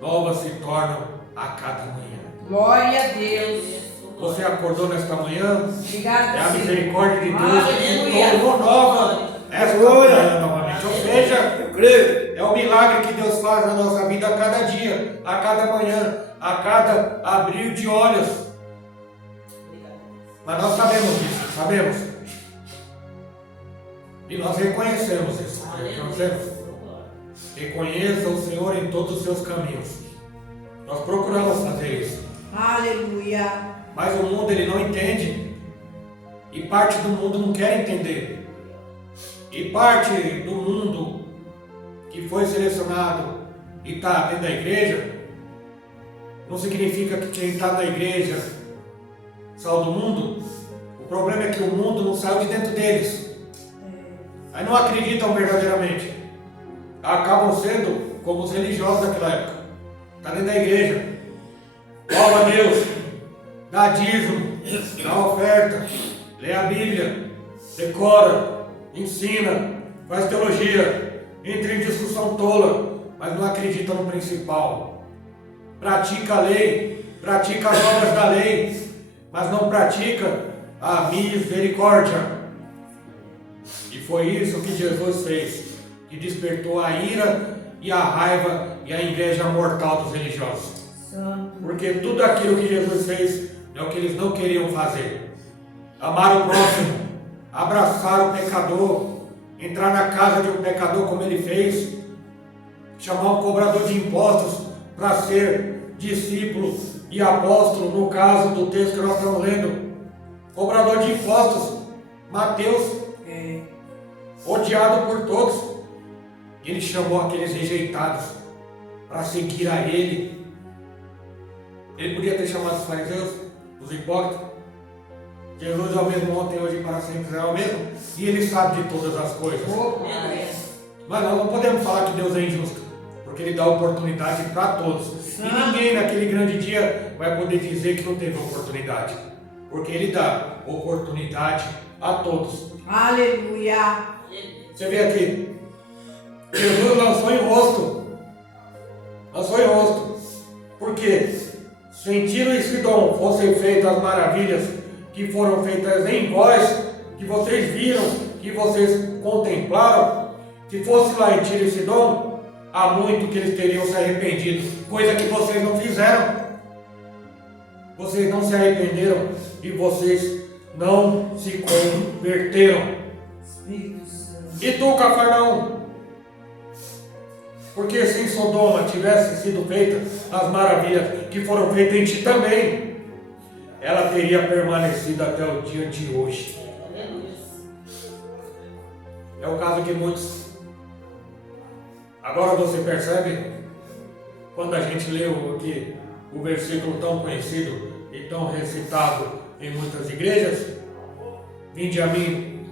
Novas se tornam a cada manhã. Glória a Deus. Você acordou nesta manhã? Obrigado, É a Senhor. misericórdia de Deus que Aleluia. tornou nova esta manhã novamente. Ou seja, Eu creio. é o milagre que Deus faz na nossa vida a cada dia, a cada manhã, a cada abrir de olhos. Mas nós sabemos disso, sabemos. E nós reconhecemos isso. Reconhecemos. Reconheça o Senhor em todos os seus caminhos. Nós procuramos fazer isso. Aleluia. Mas o mundo ele não entende. E parte do mundo não quer entender. E parte do mundo que foi selecionado e está dentro da igreja, não significa que quem está na igreja saiu do mundo. O problema é que o mundo não saiu de dentro deles. Aí não acreditam verdadeiramente. Acabam sendo como os religiosos daquela época. Está dentro da igreja. Louva a Deus. Dá dízimo. Dá oferta. Lê a Bíblia. Decora. Ensina. Faz teologia. Entra em discussão tola. Mas não acredita no principal. Pratica a lei. Pratica as obras da lei. Mas não pratica a misericórdia. E foi isso que Jesus fez. Que despertou a ira e a raiva e a inveja mortal dos religiosos. Santo. Porque tudo aquilo que Jesus fez é o que eles não queriam fazer. Amar o próximo, abraçar o pecador, entrar na casa de um pecador como ele fez, chamar um cobrador de impostos para ser discípulo e apóstolo, no caso do texto que nós estamos lendo. Cobrador de impostos, Mateus, odiado por todos. Ele chamou aqueles rejeitados para seguir a ele. Ele podia ter chamado os fariseus, os hipócritas. Jesus é o mesmo ontem, hoje e para sempre é o mesmo. E ele sabe de todas as coisas. Mas nós não podemos falar que Deus é injusto, porque ele dá oportunidade para todos. E ninguém naquele grande dia vai poder dizer que não teve oportunidade, porque ele dá oportunidade a todos. Aleluia. Você vê aqui, Jesus lançou em rosto. Lançou em rosto. Porque se em Tiro e Sidom fossem feitas as maravilhas que foram feitas em vós, que vocês viram, que vocês contemplaram, se fosse lá em Tiro e Sidom, há muito que eles teriam se arrependido, coisa que vocês não fizeram. Vocês não se arrependeram e vocês não se converteram. Espírito Santo. E tu, Cafarnaum? Porque se em Sodoma tivessem sido feitas as maravilhas que foram feitas em ti também, ela teria permanecido até o dia de hoje. É o caso de muitos. Agora você percebe, quando a gente leu aqui o versículo tão conhecido e tão recitado em muitas igrejas: vinde a mim,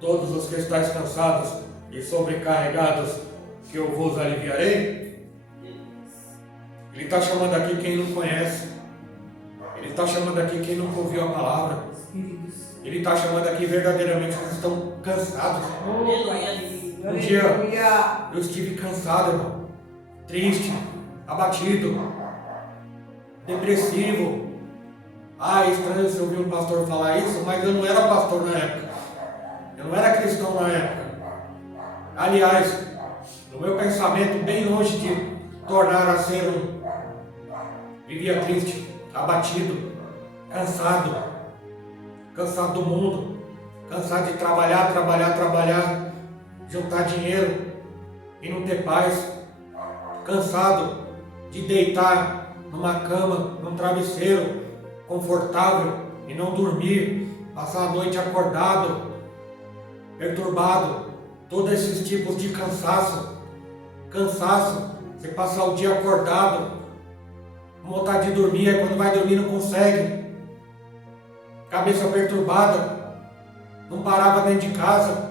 todos os que estáis cansados e sobrecarregados, que eu vos aliviarei. Ele está chamando aqui quem não conhece. Ele está chamando aqui quem nunca ouviu a palavra. Ele está chamando aqui verdadeiramente os que estão cansados. Um dia eu estive cansado, irmão. Triste, abatido, depressivo. É estranho se ouvir um pastor falar isso, mas eu não era pastor na época. Eu não era cristão na época. Aliás, no meu pensamento, bem longe de tornar a ser um, vivia triste, abatido, cansado do mundo, cansado de trabalhar, juntar dinheiro e não ter paz, cansado de deitar numa cama, num travesseiro confortável e não dormir, passar a noite acordado, perturbado. Todos esses tipos de cansaço, você passar o dia acordado, com vontade de dormir, aí quando vai dormir não consegue, cabeça perturbada, não parava dentro de casa,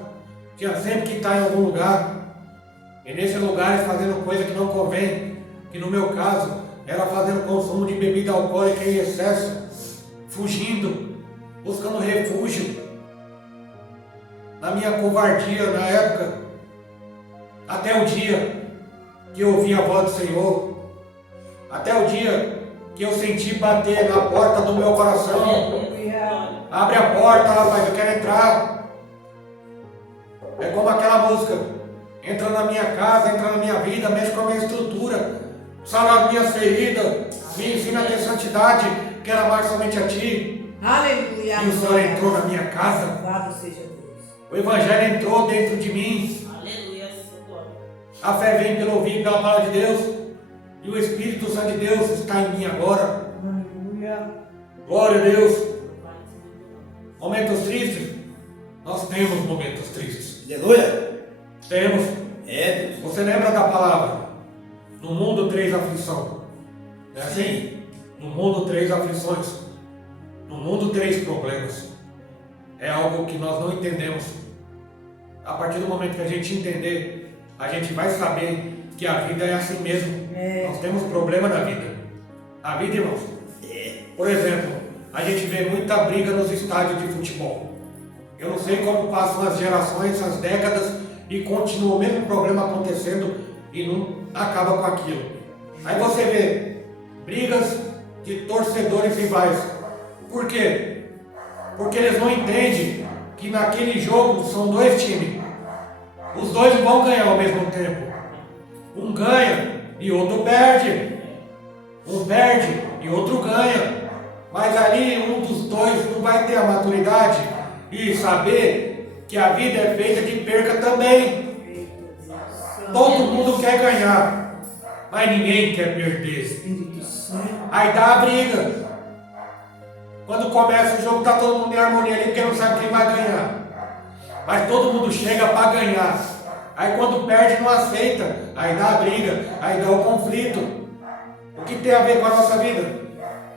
tinha sempre que estar em algum lugar, e nesses lugares fazendo coisa que não convém, que no meu caso era fazendo consumo de bebida alcoólica em excesso, fugindo, buscando refúgio. Na minha covardia na época, até o dia que eu ouvi a voz do Senhor, Até o dia que eu senti bater na porta do meu coração. Aleluia. Abre a porta, rapaz, eu quero entrar. É como aquela música. Entra na minha casa, entra na minha vida, mexe com a minha estrutura. Sara as minhas feridas. Me ensina a ter santidade. Quero amar somente a Ti. Aleluia. E o Senhor entrou na minha casa. Louvado seja Deus. O Evangelho entrou dentro de mim. Aleluia, sua glória. A fé vem pelo ouvir pela palavra de Deus. E o Espírito Santo de Deus está em mim agora. Aleluia. Glória a Deus. Pai, Senhor. Momentos tristes. Nós temos momentos tristes. Aleluia. Temos. É, Deus. Você lembra da palavra? No mundo, 3 aflições. Não é assim? No mundo, 3 aflições. No mundo, 3 problemas. É algo que nós não entendemos. A partir do momento que a gente entender, a gente vai saber que a vida é assim mesmo. Nós temos problema na vida. A vida, irmãos. Por exemplo, a gente vê muita briga nos estádios de futebol. Eu não sei como passam as gerações, as décadas, e continua o mesmo problema acontecendo e não acaba com aquilo. Aí você vê brigas de torcedores rivais. Por quê? Porque eles não entendem que naquele jogo são 2 times. Os 2 vão ganhar ao mesmo tempo. Um ganha e outro perde. Um perde e outro ganha. Mas ali um dos 2 não vai ter a maturidade e saber que a vida é feita de perca também. Todo mundo quer ganhar, mas ninguém quer perder. Espírito Santo. Aí dá a briga. Quando começa o jogo, está todo mundo em harmonia ali, porque não sabe quem vai ganhar. Mas todo mundo chega para ganhar. Aí quando perde, não aceita. Aí dá a briga, aí dá o conflito. O que tem a ver com a nossa vida?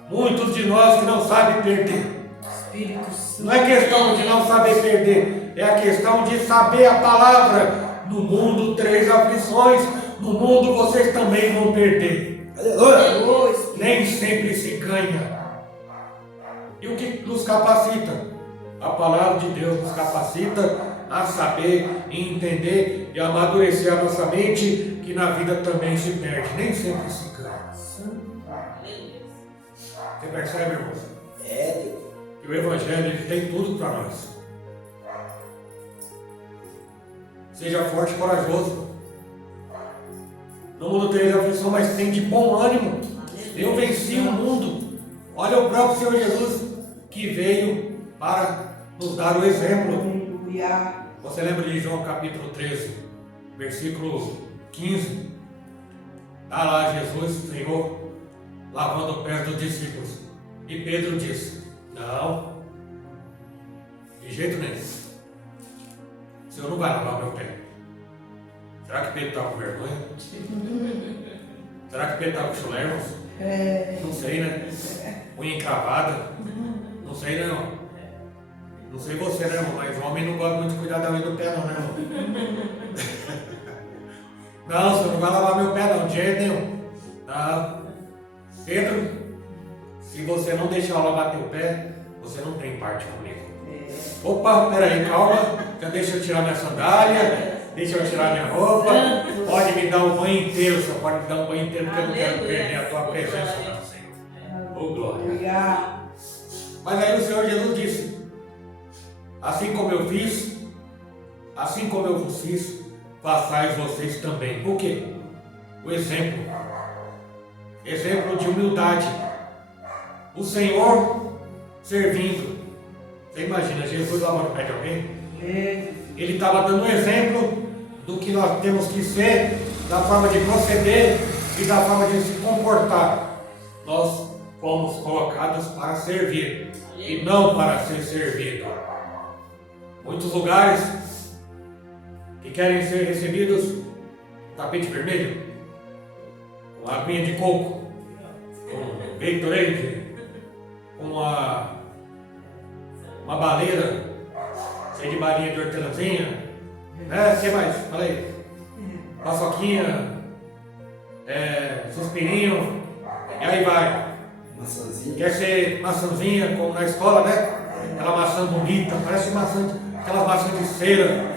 Muitos de nós que não sabem perder. Espírito Santo. Não é questão de não saber perder, é a questão de saber a palavra. No mundo, 3 aflições. No mundo, vocês também vão perder. Aleluia. Oh, Espírito. Nem sempre se ganha. E o que nos capacita? A palavra de Deus nos capacita a saber e entender e amadurecer a nossa mente, que na vida também se perde, nem sempre se ganha. Aleluia. Você percebe, irmãos? É, Deus. Que o Evangelho ele tem tudo para nós. Seja forte e corajoso. No mundo tem aflição, mas tem de bom ânimo. Eu venci o mundo. Olha o próprio Senhor Jesus que veio para nos dar o exemplo. Aleluia. Você lembra de João capítulo 13, versículo 15? Está lá Jesus, Senhor, lavando os pés dos discípulos. E Pedro disse: não, de jeito nenhum. O Senhor não vai lavar meu pé. Será que Pedro estava com vergonha? Será que Pedro estava com chulé, irmãos? Não sei, né? Unha encravada? Não sei, né, irmão? Não sei você, né, irmão? Mas o homem não gosta muito de cuidar da unha do pé, não, né, irmão? Não, o Senhor não vai lavar meu pé, não, de jeito nenhum. Não. Pedro, se você não deixar eu lavar teu pé, você não tem parte comigo. Opa, peraí, calma. Já deixa eu tirar minha sandália, deixa eu tirar minha roupa. Pode me dar um banho inteiro, só pode me dar um banho inteiro, porque eu não quero perder a tua presença, não, Senhor. Oh, glória. Aleluia. Mas aí o Senhor Jesus disse: assim como eu fiz, assim como eu vos fiz, façais vocês também. Por quê? O exemplo. Exemplo de humildade. O Senhor servindo. Você imagina, Jesus lavando o pé de alguém? Ele estava dando um exemplo do que nós temos que ser, da forma de proceder e da forma de se comportar. Nós fomos colocados para servir e não para ser servido. Muitos lugares que querem ser recebidos, tapete vermelho, com aguinha de coco, com Gatorade, com uma baleira cheia de balinha de hortelãzinha, né? O que mais? Fala aí. Paçoquinha, suspirinho, e aí vai. Maçãzinha. Quer ser maçãzinha, como na escola, né? Aquela maçã bonita, parece maçã, aquelas maçãs de cera.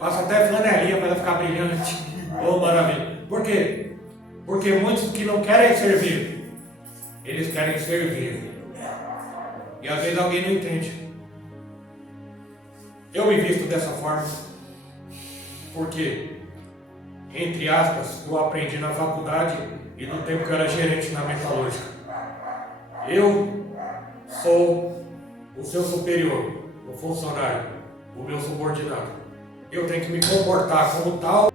Passa até flanelinha para ela ficar brilhante. Oh, maravilha. Por quê? Porque muitos que não querem servir, eles querem servir. E às vezes alguém não entende. Eu me visto dessa forma porque, entre aspas, eu aprendi na faculdade e no tempo que eu era gerente na metalúrgica. Eu sou o seu superior, o funcionário, o meu subordinado. Eu tenho que me comportar como tal,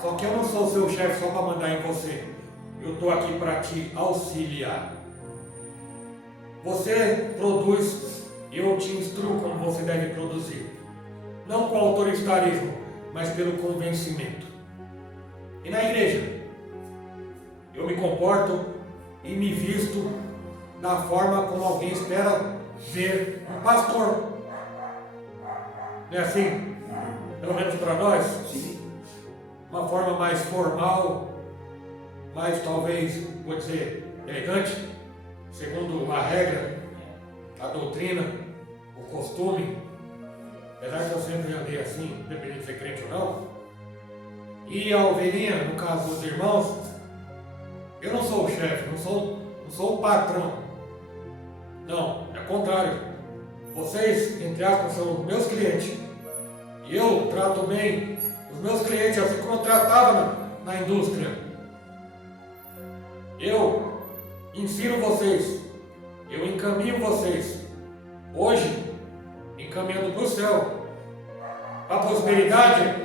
só que eu não sou o seu chefe só para mandar em você. Eu estou aqui para te auxiliar. Você produz, eu te instruo como você deve produzir. Não com autoritarismo, mas pelo convencimento. E na igreja, eu me comporto e me visto da forma como alguém espera ver um pastor. Não é assim? Pelo menos para nós? Sim. Uma forma mais formal, mais talvez, vou dizer, elegante, segundo a regra, a doutrina, o costume. Apesar que eu sempre andei assim, independente de ser crente ou não. E a ovelhinha, no caso dos irmãos, eu não sou o chefe, não sou o patrão. Não, é o contrário. Vocês, entre aspas, são meus clientes. E eu trato bem os meus clientes, assim como eu tratava na indústria. Eu ensino vocês, eu encaminho vocês. Hoje, encaminhando para o céu, para a prosperidade.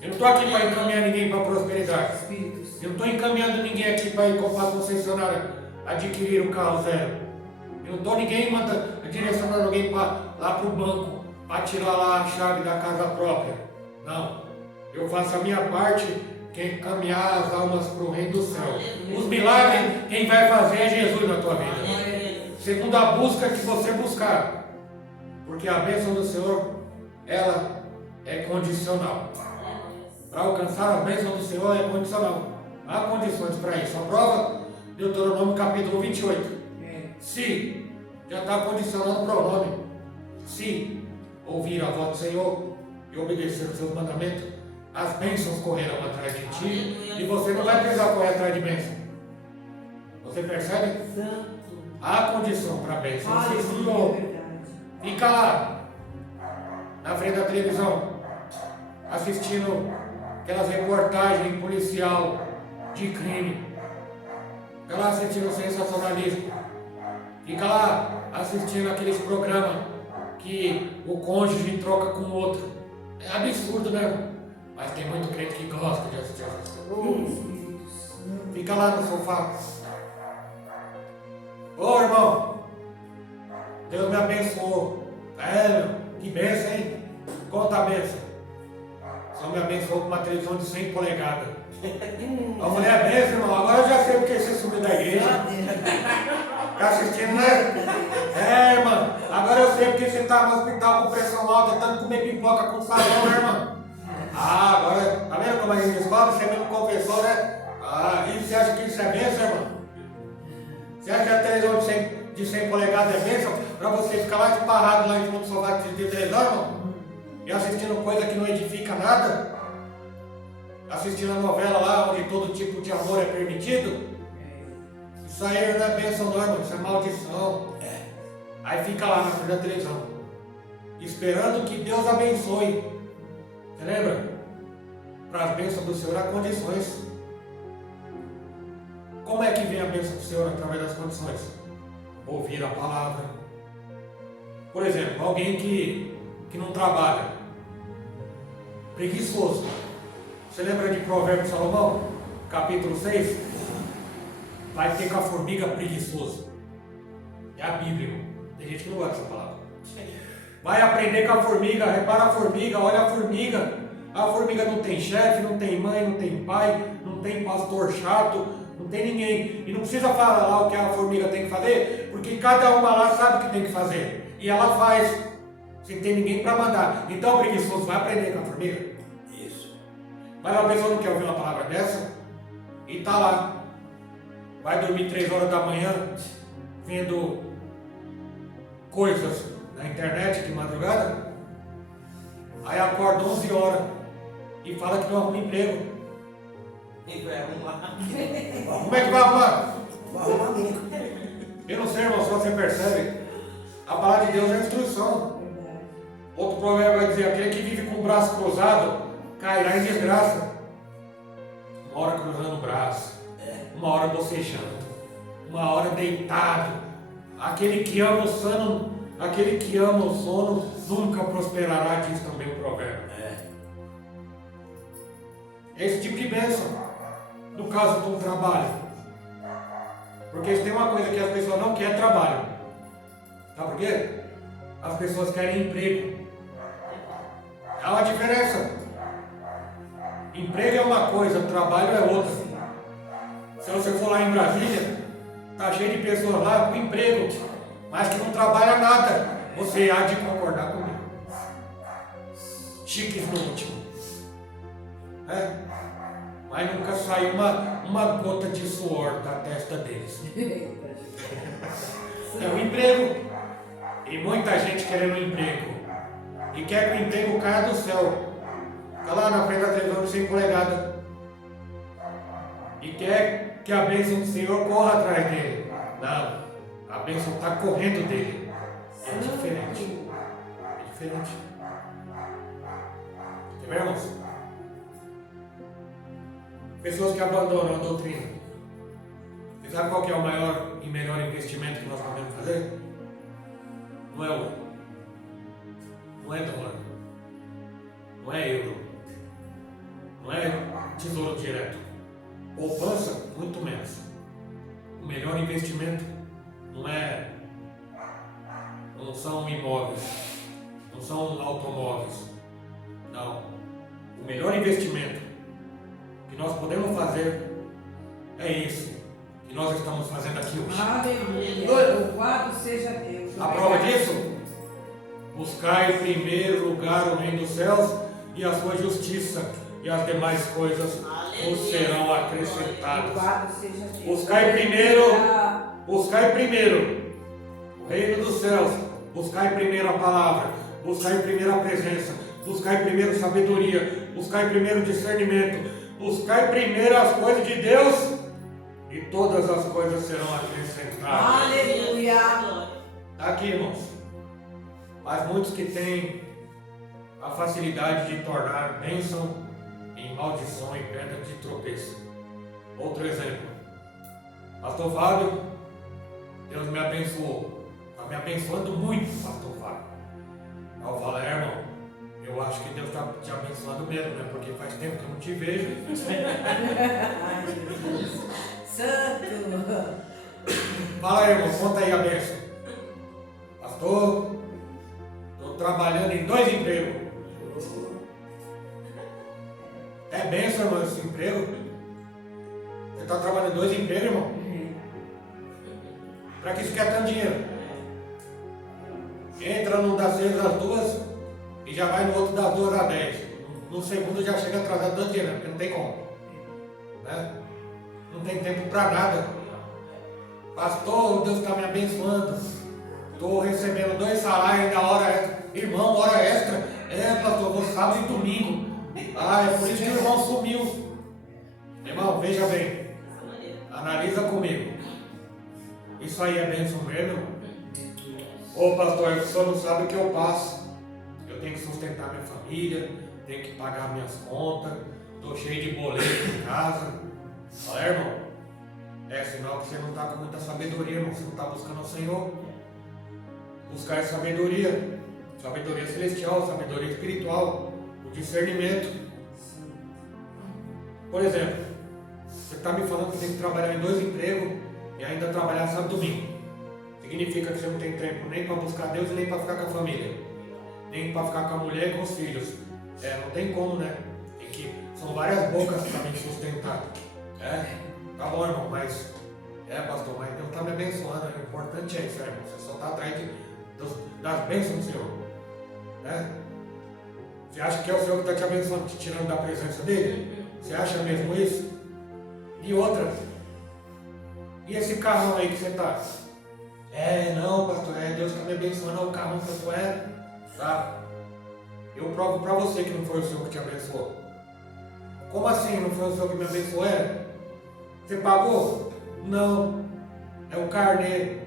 Eu não estou aqui para encaminhar ninguém para a prosperidade. Espírito Santo. Eu não estou encaminhando ninguém aqui para ir comprar a concessionária, adquirir o carro zero. Eu não estou direcionando alguém lá para o banco, para tirar lá a chave da casa própria. Não. Eu faço a minha parte, que é encaminhar as almas para o reino do céu. Os milagres, quem vai fazer é Jesus na tua vida. Segundo a busca que você buscar. Porque a bênção do Senhor, ela é condicional. Para alcançar a bênção do Senhor é condicional. Há condições para isso. A prova, Deuteronômio capítulo 28. Se, já está condicionando o pronome. Se ouvir a voz do Senhor e obedecer os seus mandamentos, as bênçãos correrão atrás de ti e você não vai precisar correr atrás de bênção. Você percebe? Santo. Há condição para a bênção. Você Aleluia, estudou. é verdade. Fica lá, na frente da televisão, assistindo aquelas reportagens policial de crime. Fica lá assistindo sensacionalismo. Fica lá assistindo aqueles programas que o cônjuge troca com o outro. É absurdo, né? Mas tem muito crente que gosta de assistir essas coisas. Oh, Espírito Santo. Fica lá no sofá. Ô irmão, Deus me abençoou. É, meu, que bênção, hein? Conta a bênção. Só me abençoou com uma televisão de 100 polegadas. A mulher é bênção, irmão. Agora eu já sei porque você sumiu da igreja. Tá assistindo, né? É, irmão. Agora eu sei porque você tá no hospital com pressão alta, tentando comer pipoca com sabão, né, irmão? Ah, agora, tá vendo como a gente descobre? Você mesmo confessou, né? Ah, e você acha que isso é bênção, irmão? Você acha que a televisão de 100 polegadas é bênção? Pra você ficar lá esparrado lá em cima do sofá de televisão, irmão? E assistindo coisa que não edifica nada? Assistindo a novela lá onde todo tipo de amor é permitido? Isso aí não é bênção não, irmão. Isso é maldição. Aí fica lá na frente da televisão, esperando que Deus abençoe. Você lembra? Para as bênçãos do Senhor há condições. Como é que vem a bênção do Senhor através das condições? Ouvir a palavra. Por exemplo, alguém que não trabalha, preguiçoso. Você lembra de Provérbios de Salomão? Capítulo 6? Vai ter com a formiga preguiçoso. É a Bíblia, irmão. Tem gente que não gosta dessa palavra. Vai aprender com a formiga, repara a formiga, olha a formiga. A formiga não tem chefe, não tem mãe, não tem pai, não tem pastor chato, não tem ninguém. E não precisa falar lá o que a formiga tem que fazer, porque cada uma lá sabe o que tem que fazer. E ela faz, sem ter ninguém para mandar. Então o preguiçoso vai aprender com a formiga. Isso. Mas a pessoa não quer ouvir uma palavra dessa e tá lá. Vai dormir 3 horas da manhã vendo coisas na internet de madrugada. Aí acorda 11 horas e fala que não arruma emprego. Quem vai arrumar? Como é que vai arrumar? Vai arrumar nunca. Eu não sei, irmão, só você percebe. A palavra de Deus é instrução. Verdade. Outro provérbio vai dizer, aquele que vive com o braço cruzado, cairá em desgraça. Uma hora cruzando o braço, uma hora bocejando, uma hora deitado. Aquele que ama o sono, nunca prosperará, diz também o provérbio. É esse tipo de bênção, no caso de um trabalho. Porque se tem uma coisa que as pessoas não querem, é trabalho. Sabe por quê? As pessoas querem emprego. Há uma diferença. Emprego é uma coisa, trabalho é outra. Se você for lá em Brasília, tá cheio de pessoas lá com emprego, mas que não trabalham nada. Você há de concordar comigo. Chiques no último. Mas nunca saiu uma gota de suor da testa deles. É um emprego. E muita gente querendo um emprego. E quer que o emprego caia do céu. Está lá na frente da televisão de 100 polegadas. E quer que a bênção do Senhor corra atrás dele. Não. A bênção está correndo dele. É diferente. É diferente. Entendemos? Pessoas que abandonam a doutrina. Você sabe qual que é o maior e melhor investimento que nós podemos fazer? Não é ouro. Não é dólar. Não é euro. Não é tesouro direto. Poupança, muito menos. O melhor investimento não são imóveis, não são automóveis. Não. O melhor investimento que nós podemos fazer é esse que nós estamos fazendo aqui hoje. Aleluia. Louvado seja Deus. A prova disso? Buscai em primeiro lugar o reino dos céus e a sua justiça, e as demais coisas vos serão acrescentadas. Louvado seja Deus. Buscai primeiro o reino dos céus, buscai primeiro a palavra, buscai primeiro a presença, buscai primeiro sabedoria, buscai primeiro discernimento, buscai primeiro as coisas de Deus e todas as coisas serão acrescentadas. Aleluia. Está aqui, irmãos. Mas muitos que têm a facilidade de tornar bênção em maldição e pedra de tropeço. Outro exemplo. Pastor Fábio, Deus me abençoou. Está me abençoando muito, Pastor Fábio. Eu falo, irmão, eu acho que Deus está te abençoando mesmo, né? Porque faz tempo que eu não te vejo. Ai, Jesus. Santo. Fala aí, irmão, conta aí a bênção. Pastor, estou trabalhando em 2 empregos. É bênção, irmão, esse emprego? Você está trabalhando em 2 empregos, irmão? Para que isso quer tanto dinheiro? Entra num das 6 às 2 e já vai no outro das 2 às 10. No segundo já chega atrasado todo dia, né? Porque não tem como. Né? Não tem tempo para nada. Pastor, Deus está me abençoando. Estou recebendo 2 salários da hora extra. Irmão, hora extra? É, pastor, vou sábado e domingo. Ah, é por isso que o irmão sumiu. Irmão, veja bem. Analisa comigo. Isso aí é bênção mesmo, irmão? Ô pastor, o senhor não sabe o que eu passo. Eu tenho que sustentar minha família, tenho que pagar minhas contas, estou cheio de boleto em casa. Olha, irmão, é sinal que você não está com muita sabedoria, irmão. Você não está buscando o Senhor. Buscar sabedoria, sabedoria celestial, sabedoria espiritual, o discernimento. Por exemplo, você está me falando que tem que trabalhar em 2 empregos e ainda trabalhar sábado e domingo. Significa que você não tem tempo nem para buscar Deus e nem para ficar com a família, nem para ficar com a mulher e com os filhos. Não tem como, né? Tem que, são várias bocas para me sustentar. Tá bom, irmão, mas pastor, mas Deus está me abençoando. O importante é isso, irmão. Você só está atrás das bênçãos do Senhor. Você acha que é o Senhor que está te abençoando, te tirando da presença dele? Você acha mesmo isso? E outra, e esse carrão aí que você está? Não, pastor, Deus está me abençoando, o carrão que eu estou tá? Eu provo para você que não foi o Senhor que te abençoou. Como assim? Não foi o senhor que me abençoou? Você pagou? Não. É o carnê.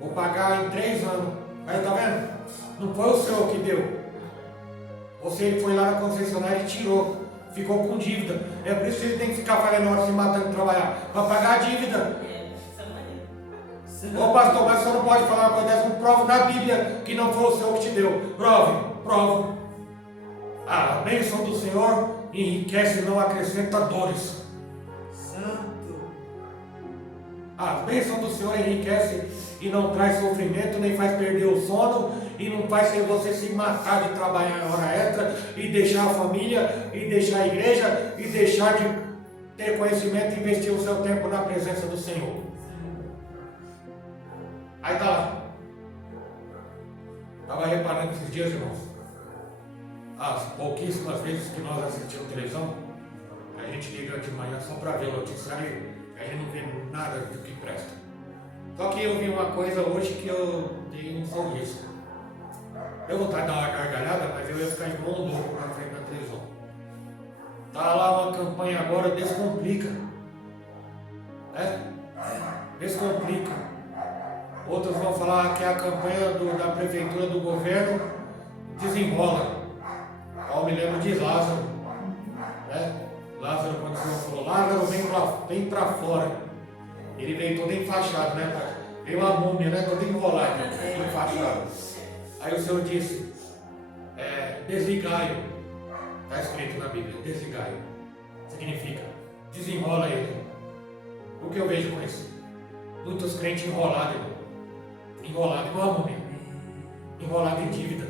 Vou pagar em 3 anos. Aí tá vendo? Não foi o senhor que deu. Você foi lá na concessionária e tirou. Ficou com dívida. É por isso que ele tem que ficar fazendo hora se matando de trabalhar. Para pagar a dívida. Ô pastor, mas o senhor não pode falar uma coisa dessa. Não prova na Bíblia que não foi o senhor que te deu. Prove. A bênção do Senhor enriquece e não acrescenta dores. Santo. A bênção do Senhor enriquece e não traz sofrimento, nem faz perder o sono, e não faz você se matar de trabalhar em hora extra, e deixar a família, e deixar a igreja, e deixar de ter conhecimento e investir o seu tempo na presença do Senhor. Aí tá lá. Estava reparando esses dias, irmãos, as pouquíssimas vezes que nós assistimos televisão, a gente liga de manhã só para ver o noticiário e a gente não vê nada do que presta. Só que eu vi uma coisa hoje que eu dei um sorriso. Eu vou dar uma gargalhada, mas eu ia ficar igual um louco na frente da televisão. Tá lá uma campanha agora, Descomplica. Descomplica. Outros vão falar que é a campanha da prefeitura, do governo, Desenrola. Eu me lembro de Lázaro. Lázaro, quando o Senhor falou, Lázaro, vem pra fora. Ele veio todo enfaixado, né, pai? Veio uma múmia, né? Todo enrolado, enfaixado. Aí o Senhor disse, desligai-o. Está escrito na Bíblia, desligai-o. Significa, desenrola ele. O que eu vejo com isso? Muitos crentes enrolados, irmão. Enrolado igual a múmia. Enrolado em dívida.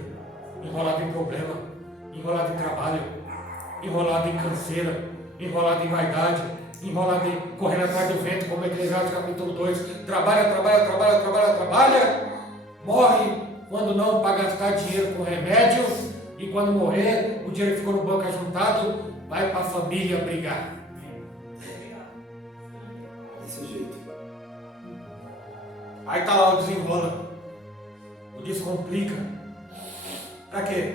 Enrolado em problema. Enrolado em trabalho. Enrolado em canseira. Enrolado em vaidade. Enrolado em correr atrás do vento, como Eclesiastes capítulo 2. Trabalha. Morre quando não para gastar dinheiro com remédio. E quando morrer, o dinheiro que ficou no banco ajuntado, vai para a família brigar. Desse jeito. Aí tá lá o desenrola, o descomplica. Para quê?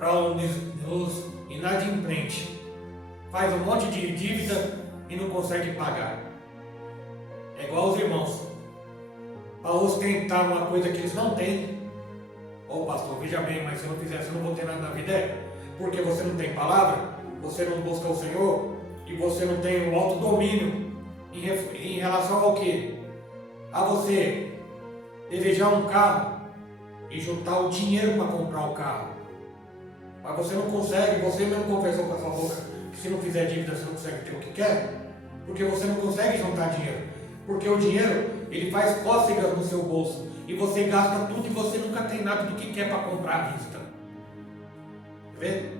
Para os inadimplentes. Faz um monte de dívida e não consegue pagar. É igual os irmãos. Para ostentar uma coisa que eles não têm. Ô pastor, veja bem, mas se eu não fizer isso, eu não vou ter nada na vida. Porque você não tem palavra, você não busca o Senhor e você não tem o autodomínio em relação ao quê? A você desejar um carro e juntar o dinheiro para comprar o carro. Mas você não consegue, você mesmo confessou com a sua boca que se não fizer dívida você não consegue ter o que quer, porque você não consegue juntar dinheiro. Porque o dinheiro, ele faz cócegas no seu bolso e você gasta tudo e você nunca tem nada do que quer para comprar à vista. Quer ver?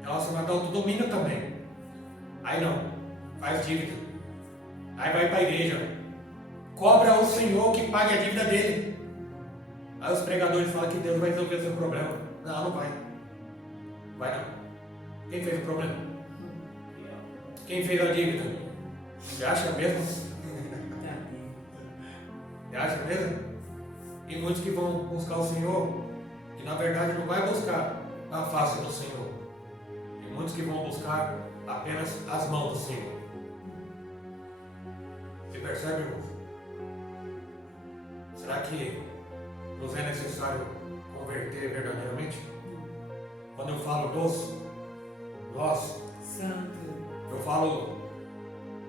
Relacionado ao autodomínio também. Aí não, faz dívida. Aí vai para a igreja. Cobra ao Senhor que pague a dívida dele. Aí os pregadores falam que Deus vai resolver o seu problema. Não vai. Vai não. Quem fez o problema? Quem fez a dívida? Você acha mesmo? Você acha mesmo? E muitos que vão buscar o Senhor, que na verdade não vai buscar a face do Senhor. E muitos que vão buscar apenas as mãos do Senhor. Você percebe, irmão? Será que nos é necessário converter verdadeiramente? Quando eu falo nós, Santo. eu falo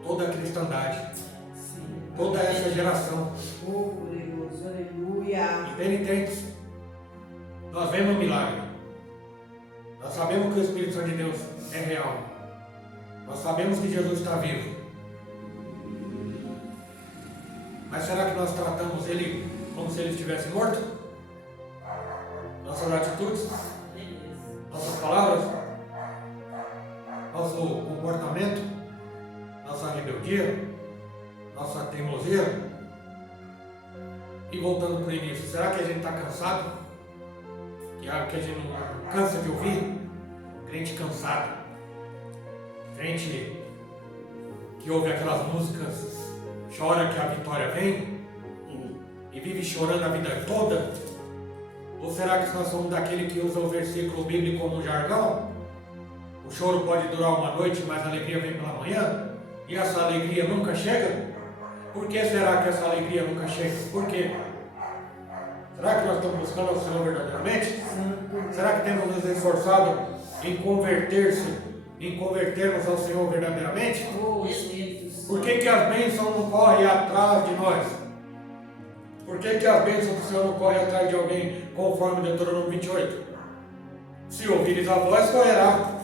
toda a cristandade, Sim. toda essa geração, Oh, glorioso, aleluia. impenitentes. Nós vemos o milagre. Nós sabemos que o Espírito Santo de Deus é real. Nós sabemos que Jesus está vivo. Mas será que nós tratamos ele como se ele estivesse morto? Nossas atitudes, nossas palavras, nosso comportamento, nossa rebeldia, nossa teimosia. E voltando para o início, será que a gente está cansado? Que a gente não cansa de ouvir? Crente cansado, crente que ouve aquelas músicas, chora que a vitória vem e vive chorando a vida toda? Ou será que nós somos daquele que usa o versículo bíblico como jargão? O choro pode durar uma noite, mas a alegria vem pela manhã. E essa alegria nunca chega. Por que será que essa alegria nunca chega? Por quê? Será que nós estamos buscando o Senhor verdadeiramente? Será que temos nos esforçado em convertermos ao Senhor verdadeiramente? Oh, Espírito Santo. Por que as bênçãos não correm atrás de nós? Por que as bênçãos do Senhor não correm atrás de alguém, conforme Deuteronômio 28? Se ouvires a voz, correrá.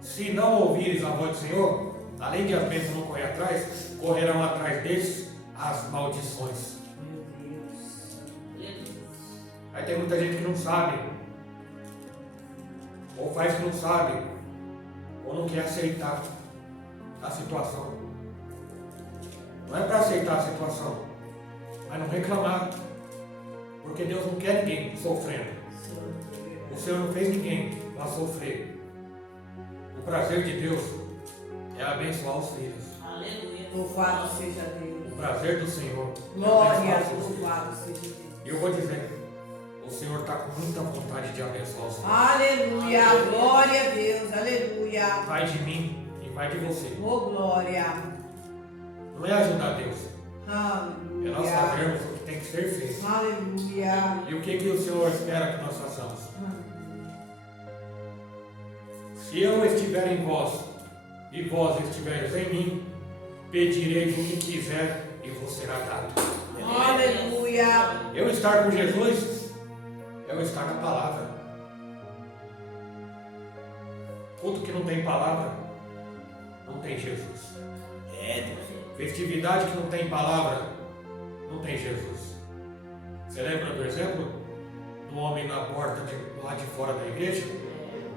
Se não ouvires a voz do Senhor, além de as bênçãos não correr atrás, correrão atrás deles as maldições. Meu Deus. Aí tem muita gente que não sabe, ou faz que não sabe, ou não quer aceitar a situação. Não é para aceitar a situação, mas não reclamar, porque Deus não quer ninguém sofrendo. O Senhor não fez ninguém lá sofrer. O prazer de Deus é abençoar os filhos. Aleluia. Louvado seja Deus. O prazer do Senhor é Glória, abençoar os filhos. louvado seja Deus. E eu vou dizer, o Senhor está com muita vontade de abençoar os filhos. Aleluia, glória a Deus, aleluia. Vai de mim e vai de você. Oh, glória. Não é ajudar Deus, é nós Aleluia. fazermos o que tem que ser feito. Aleluia. E o que o Senhor espera que nós façamos? Se eu estiver em vós e vós estiveres em mim, pedireis o que quiser e vos será dado. Aleluia. Eu estar com Jesus é eu estar na palavra. Culto que não tem palavra, não tem Jesus. É, Deus. Festividade que não tem palavra, não tem Jesus. Você lembra do exemplo do homem na porta lá de fora da igreja?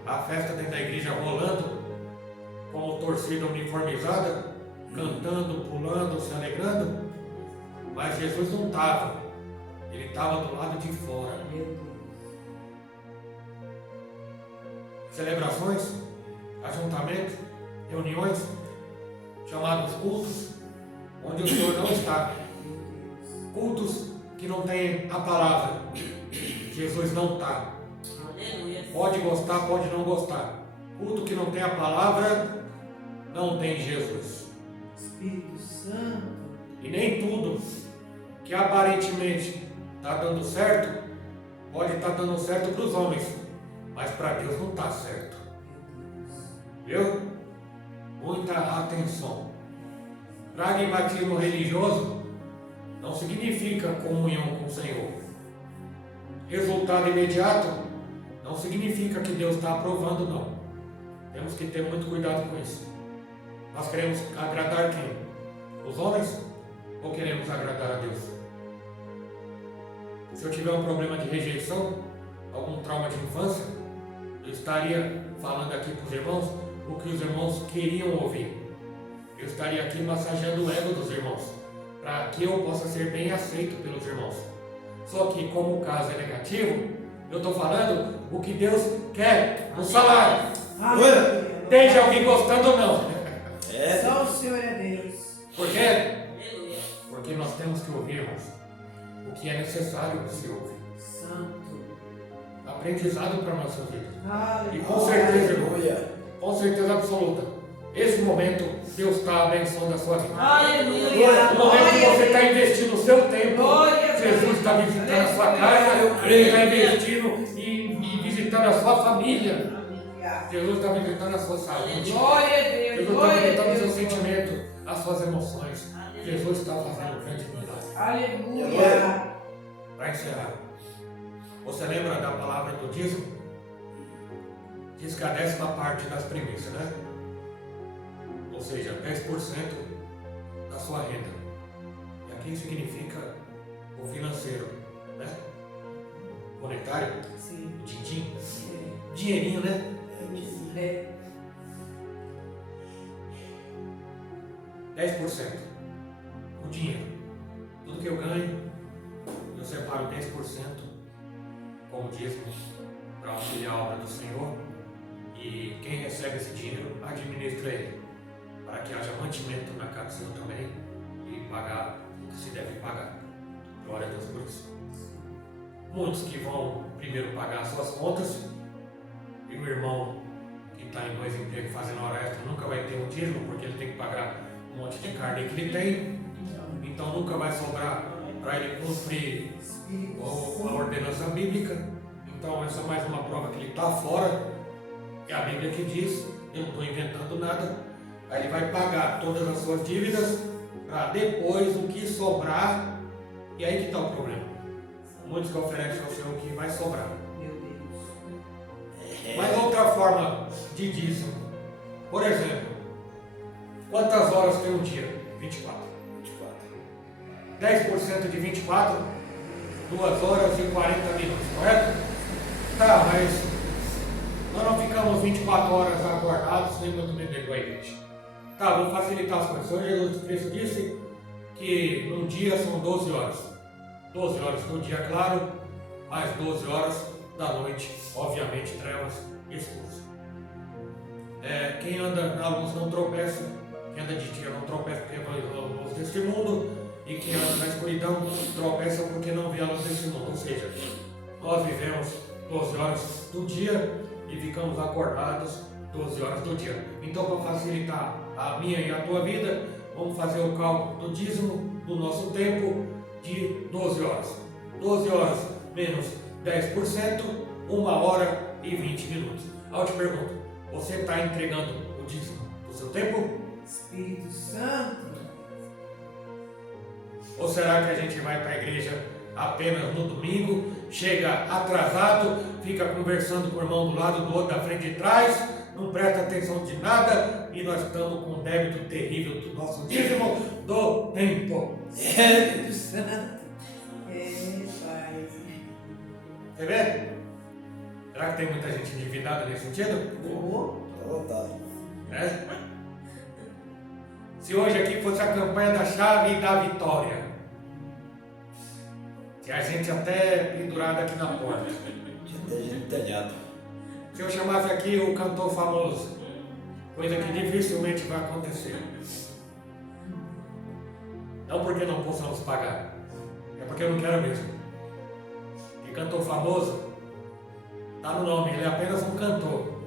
A festa dentro da igreja rolando, com a torcida uniformizada, cantando, pulando, se alegrando, mas Jesus não estava, ele estava do lado de fora. Meu Deus. Celebrações, ajuntamentos, reuniões, chamados cultos, onde o Senhor não está. Cultos que não tem a palavra, Jesus não está. Aleluia. Pode gostar, pode não gostar. Culto que não tem a palavra, não tem Jesus. Espírito Santo. E nem tudo que aparentemente está dando certo, pode estar dando certo para os homens, mas para Deus não está certo. Viu? Muita atenção. Pragmatismo religioso não significa comunhão com o Senhor. Resultado imediato não significa que Deus está aprovando, não. Temos que ter muito cuidado com isso. Nós queremos agradar quem? Os homens? Ou queremos agradar a Deus? Se eu tiver um problema de rejeição, algum trauma de infância, eu estaria falando aqui para os irmãos o que os irmãos queriam ouvir. Eu estaria aqui massageando o ego dos irmãos, para que eu possa ser bem aceito pelos irmãos. Só que, como o caso é negativo, eu estou falando o que Deus quer, o salário. Aleluia. Desde alguém gostando ou não. É, Só o Senhor é Deus. Por quê? Aleluia. Porque nós temos que ouvir, irmãos, o que é necessário que se ouve. Santo. Aprendizado para a nossa vida. Aleluia. E com certeza, irmão, aleluia. com certeza absoluta, esse momento Deus está abençoando a sua vida. Aleluia. No momento que você está investindo o seu tempo, Glória a Jesus Deus. está visitando a sua casa, Ele está investindo e visitando a sua família. Aleluia. Jesus está visitando a sua saúde. Glória a Deus. Jesus está Glória a visitando o seu Deus. sentimento, as suas emoções. Jesus está fazendo um grande milagre. Aleluia. Para encerrar, você lembra da palavra do dízimo? Diz que a 10ª parte das primícias, né? Ou seja, 10% da sua renda. E aqui significa o financeiro, né? Monetário, Sim. din-din, dinheirinho, né? É. 10%. O dinheiro. Tudo que eu ganho, eu separo 10% como dízimo para auxiliar a obra do Senhor. E quem recebe esse dinheiro administra ele, para que haja mantimento na casa do Senhor também e pagar o que se deve pagar. Glória a Deus por isso. Muitos que vão primeiro pagar as suas contas, e o irmão que está em 2 empregos fazendo hora extra nunca vai ter um dízimo, porque ele tem que pagar um monte de carne que ele tem. Então nunca vai sobrar para ele cumprir a ordenança bíblica. Então essa é mais uma prova que ele está fora. É a Bíblia que diz, eu não estou inventando nada. Aí ele vai pagar todas as suas dívidas para depois o que sobrar. E aí que está o problema. Muitos que oferecem ao Senhor o que vai sobrar. Meu Deus. Mas outra forma de dízimo. Por exemplo, quantas horas tem um dia? 24. 10% de 24, 2 horas e 40 minutos, correto? Tá, mas nós não ficamos 24 horas acordados, nem muito menos com a igreja. Tá, vamos facilitar as coisas. O Senhor Jesus Cristo disse que num dia são 12 horas. 12 horas do dia claro, mais 12 horas da noite, obviamente trevas escuras. Quem anda na luz não tropeça, quem anda de dia não tropeça porque vai a luz deste mundo, e quem anda na escuridão tropeça porque não vê a luz deste mundo. Ou seja, nós vivemos 12 horas do dia e ficamos acordados 12 horas do dia. Então, para facilitar a minha e a tua vida, vamos fazer o cálculo do dízimo do nosso tempo de 12 horas. 12 horas menos 10%, 1 hora e 20 minutos. Aí eu te pergunto, você está entregando o dízimo do seu tempo? Espírito Santo. Ou será que a gente vai para a igreja apenas no domingo, chega atrasado, fica conversando com o irmão do lado, do outro, da frente e de trás, não presta atenção de nada e nós estamos com um débito terrível do nosso dízimo do tempo? Espírito Santo. Pai. Você vê? Será que tem muita gente endividada nesse sentido? Tá lotado. Né? Se hoje aqui fosse a campanha da chave e da vitória, tinha a gente até pendurado aqui na porta. Tinha até gente telhado. Se eu chamasse aqui o cantor famoso, coisa que dificilmente vai acontecer. Não porque não possamos pagar, é porque eu não quero mesmo. E cantor famoso, está no nome, ele é apenas um cantor.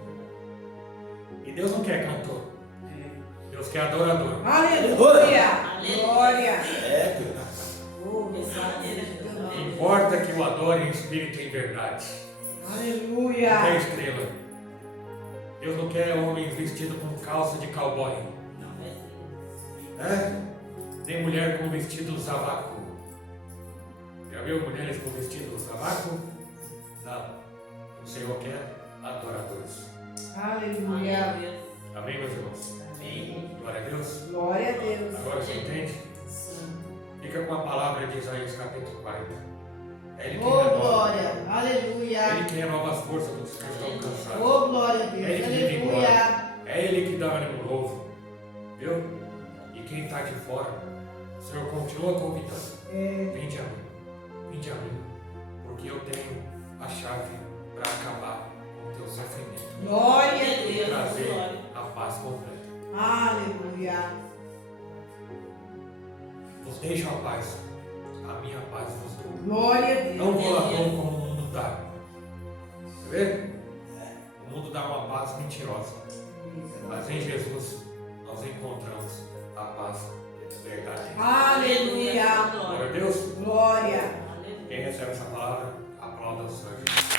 E Deus não quer cantor, Deus quer adorador. Aleluia. Aleluia. Glória. Oh, Importa que o adore em espírito e em verdade. Aleluia. É estrela. Deus não quer homens vestidos com calça de cowboy. Nem mulher com vestido zavaco. Já viu mulheres com vestido zavaco? Não. O Senhor quer adoradores. Aleluia. Amém, meus irmãos? Amém. Glória a Deus. Glória a Deus. Agora você entende? Fica com a palavra de Isaías capítulo 40. É Ele que Oh, renova. glória. Aleluia. Ele que renova as forças dos que estão cansados. Oh, glória a É Deus. Ele que revigora. Aleluia. É Ele que dá ânimo novo. Viu? E quem está de fora, o Senhor continua convidando. Vinde a mim. Vinde a mim. Porque eu tenho a chave para acabar com o teu sofrimento. Glória a E Deus. trazer a paz completa. Aleluia. Vos deixo a paz. A minha paz vos dou. Glória a Deus. Não vou lá como o mundo dá. Tá vendo? O mundo dá uma paz mentirosa. Mas em Jesus nós encontramos a paz verdadeira. Aleluia. Glória a Deus. Glória. Quem recebe essa palavra, aplauda o Senhor Jesus.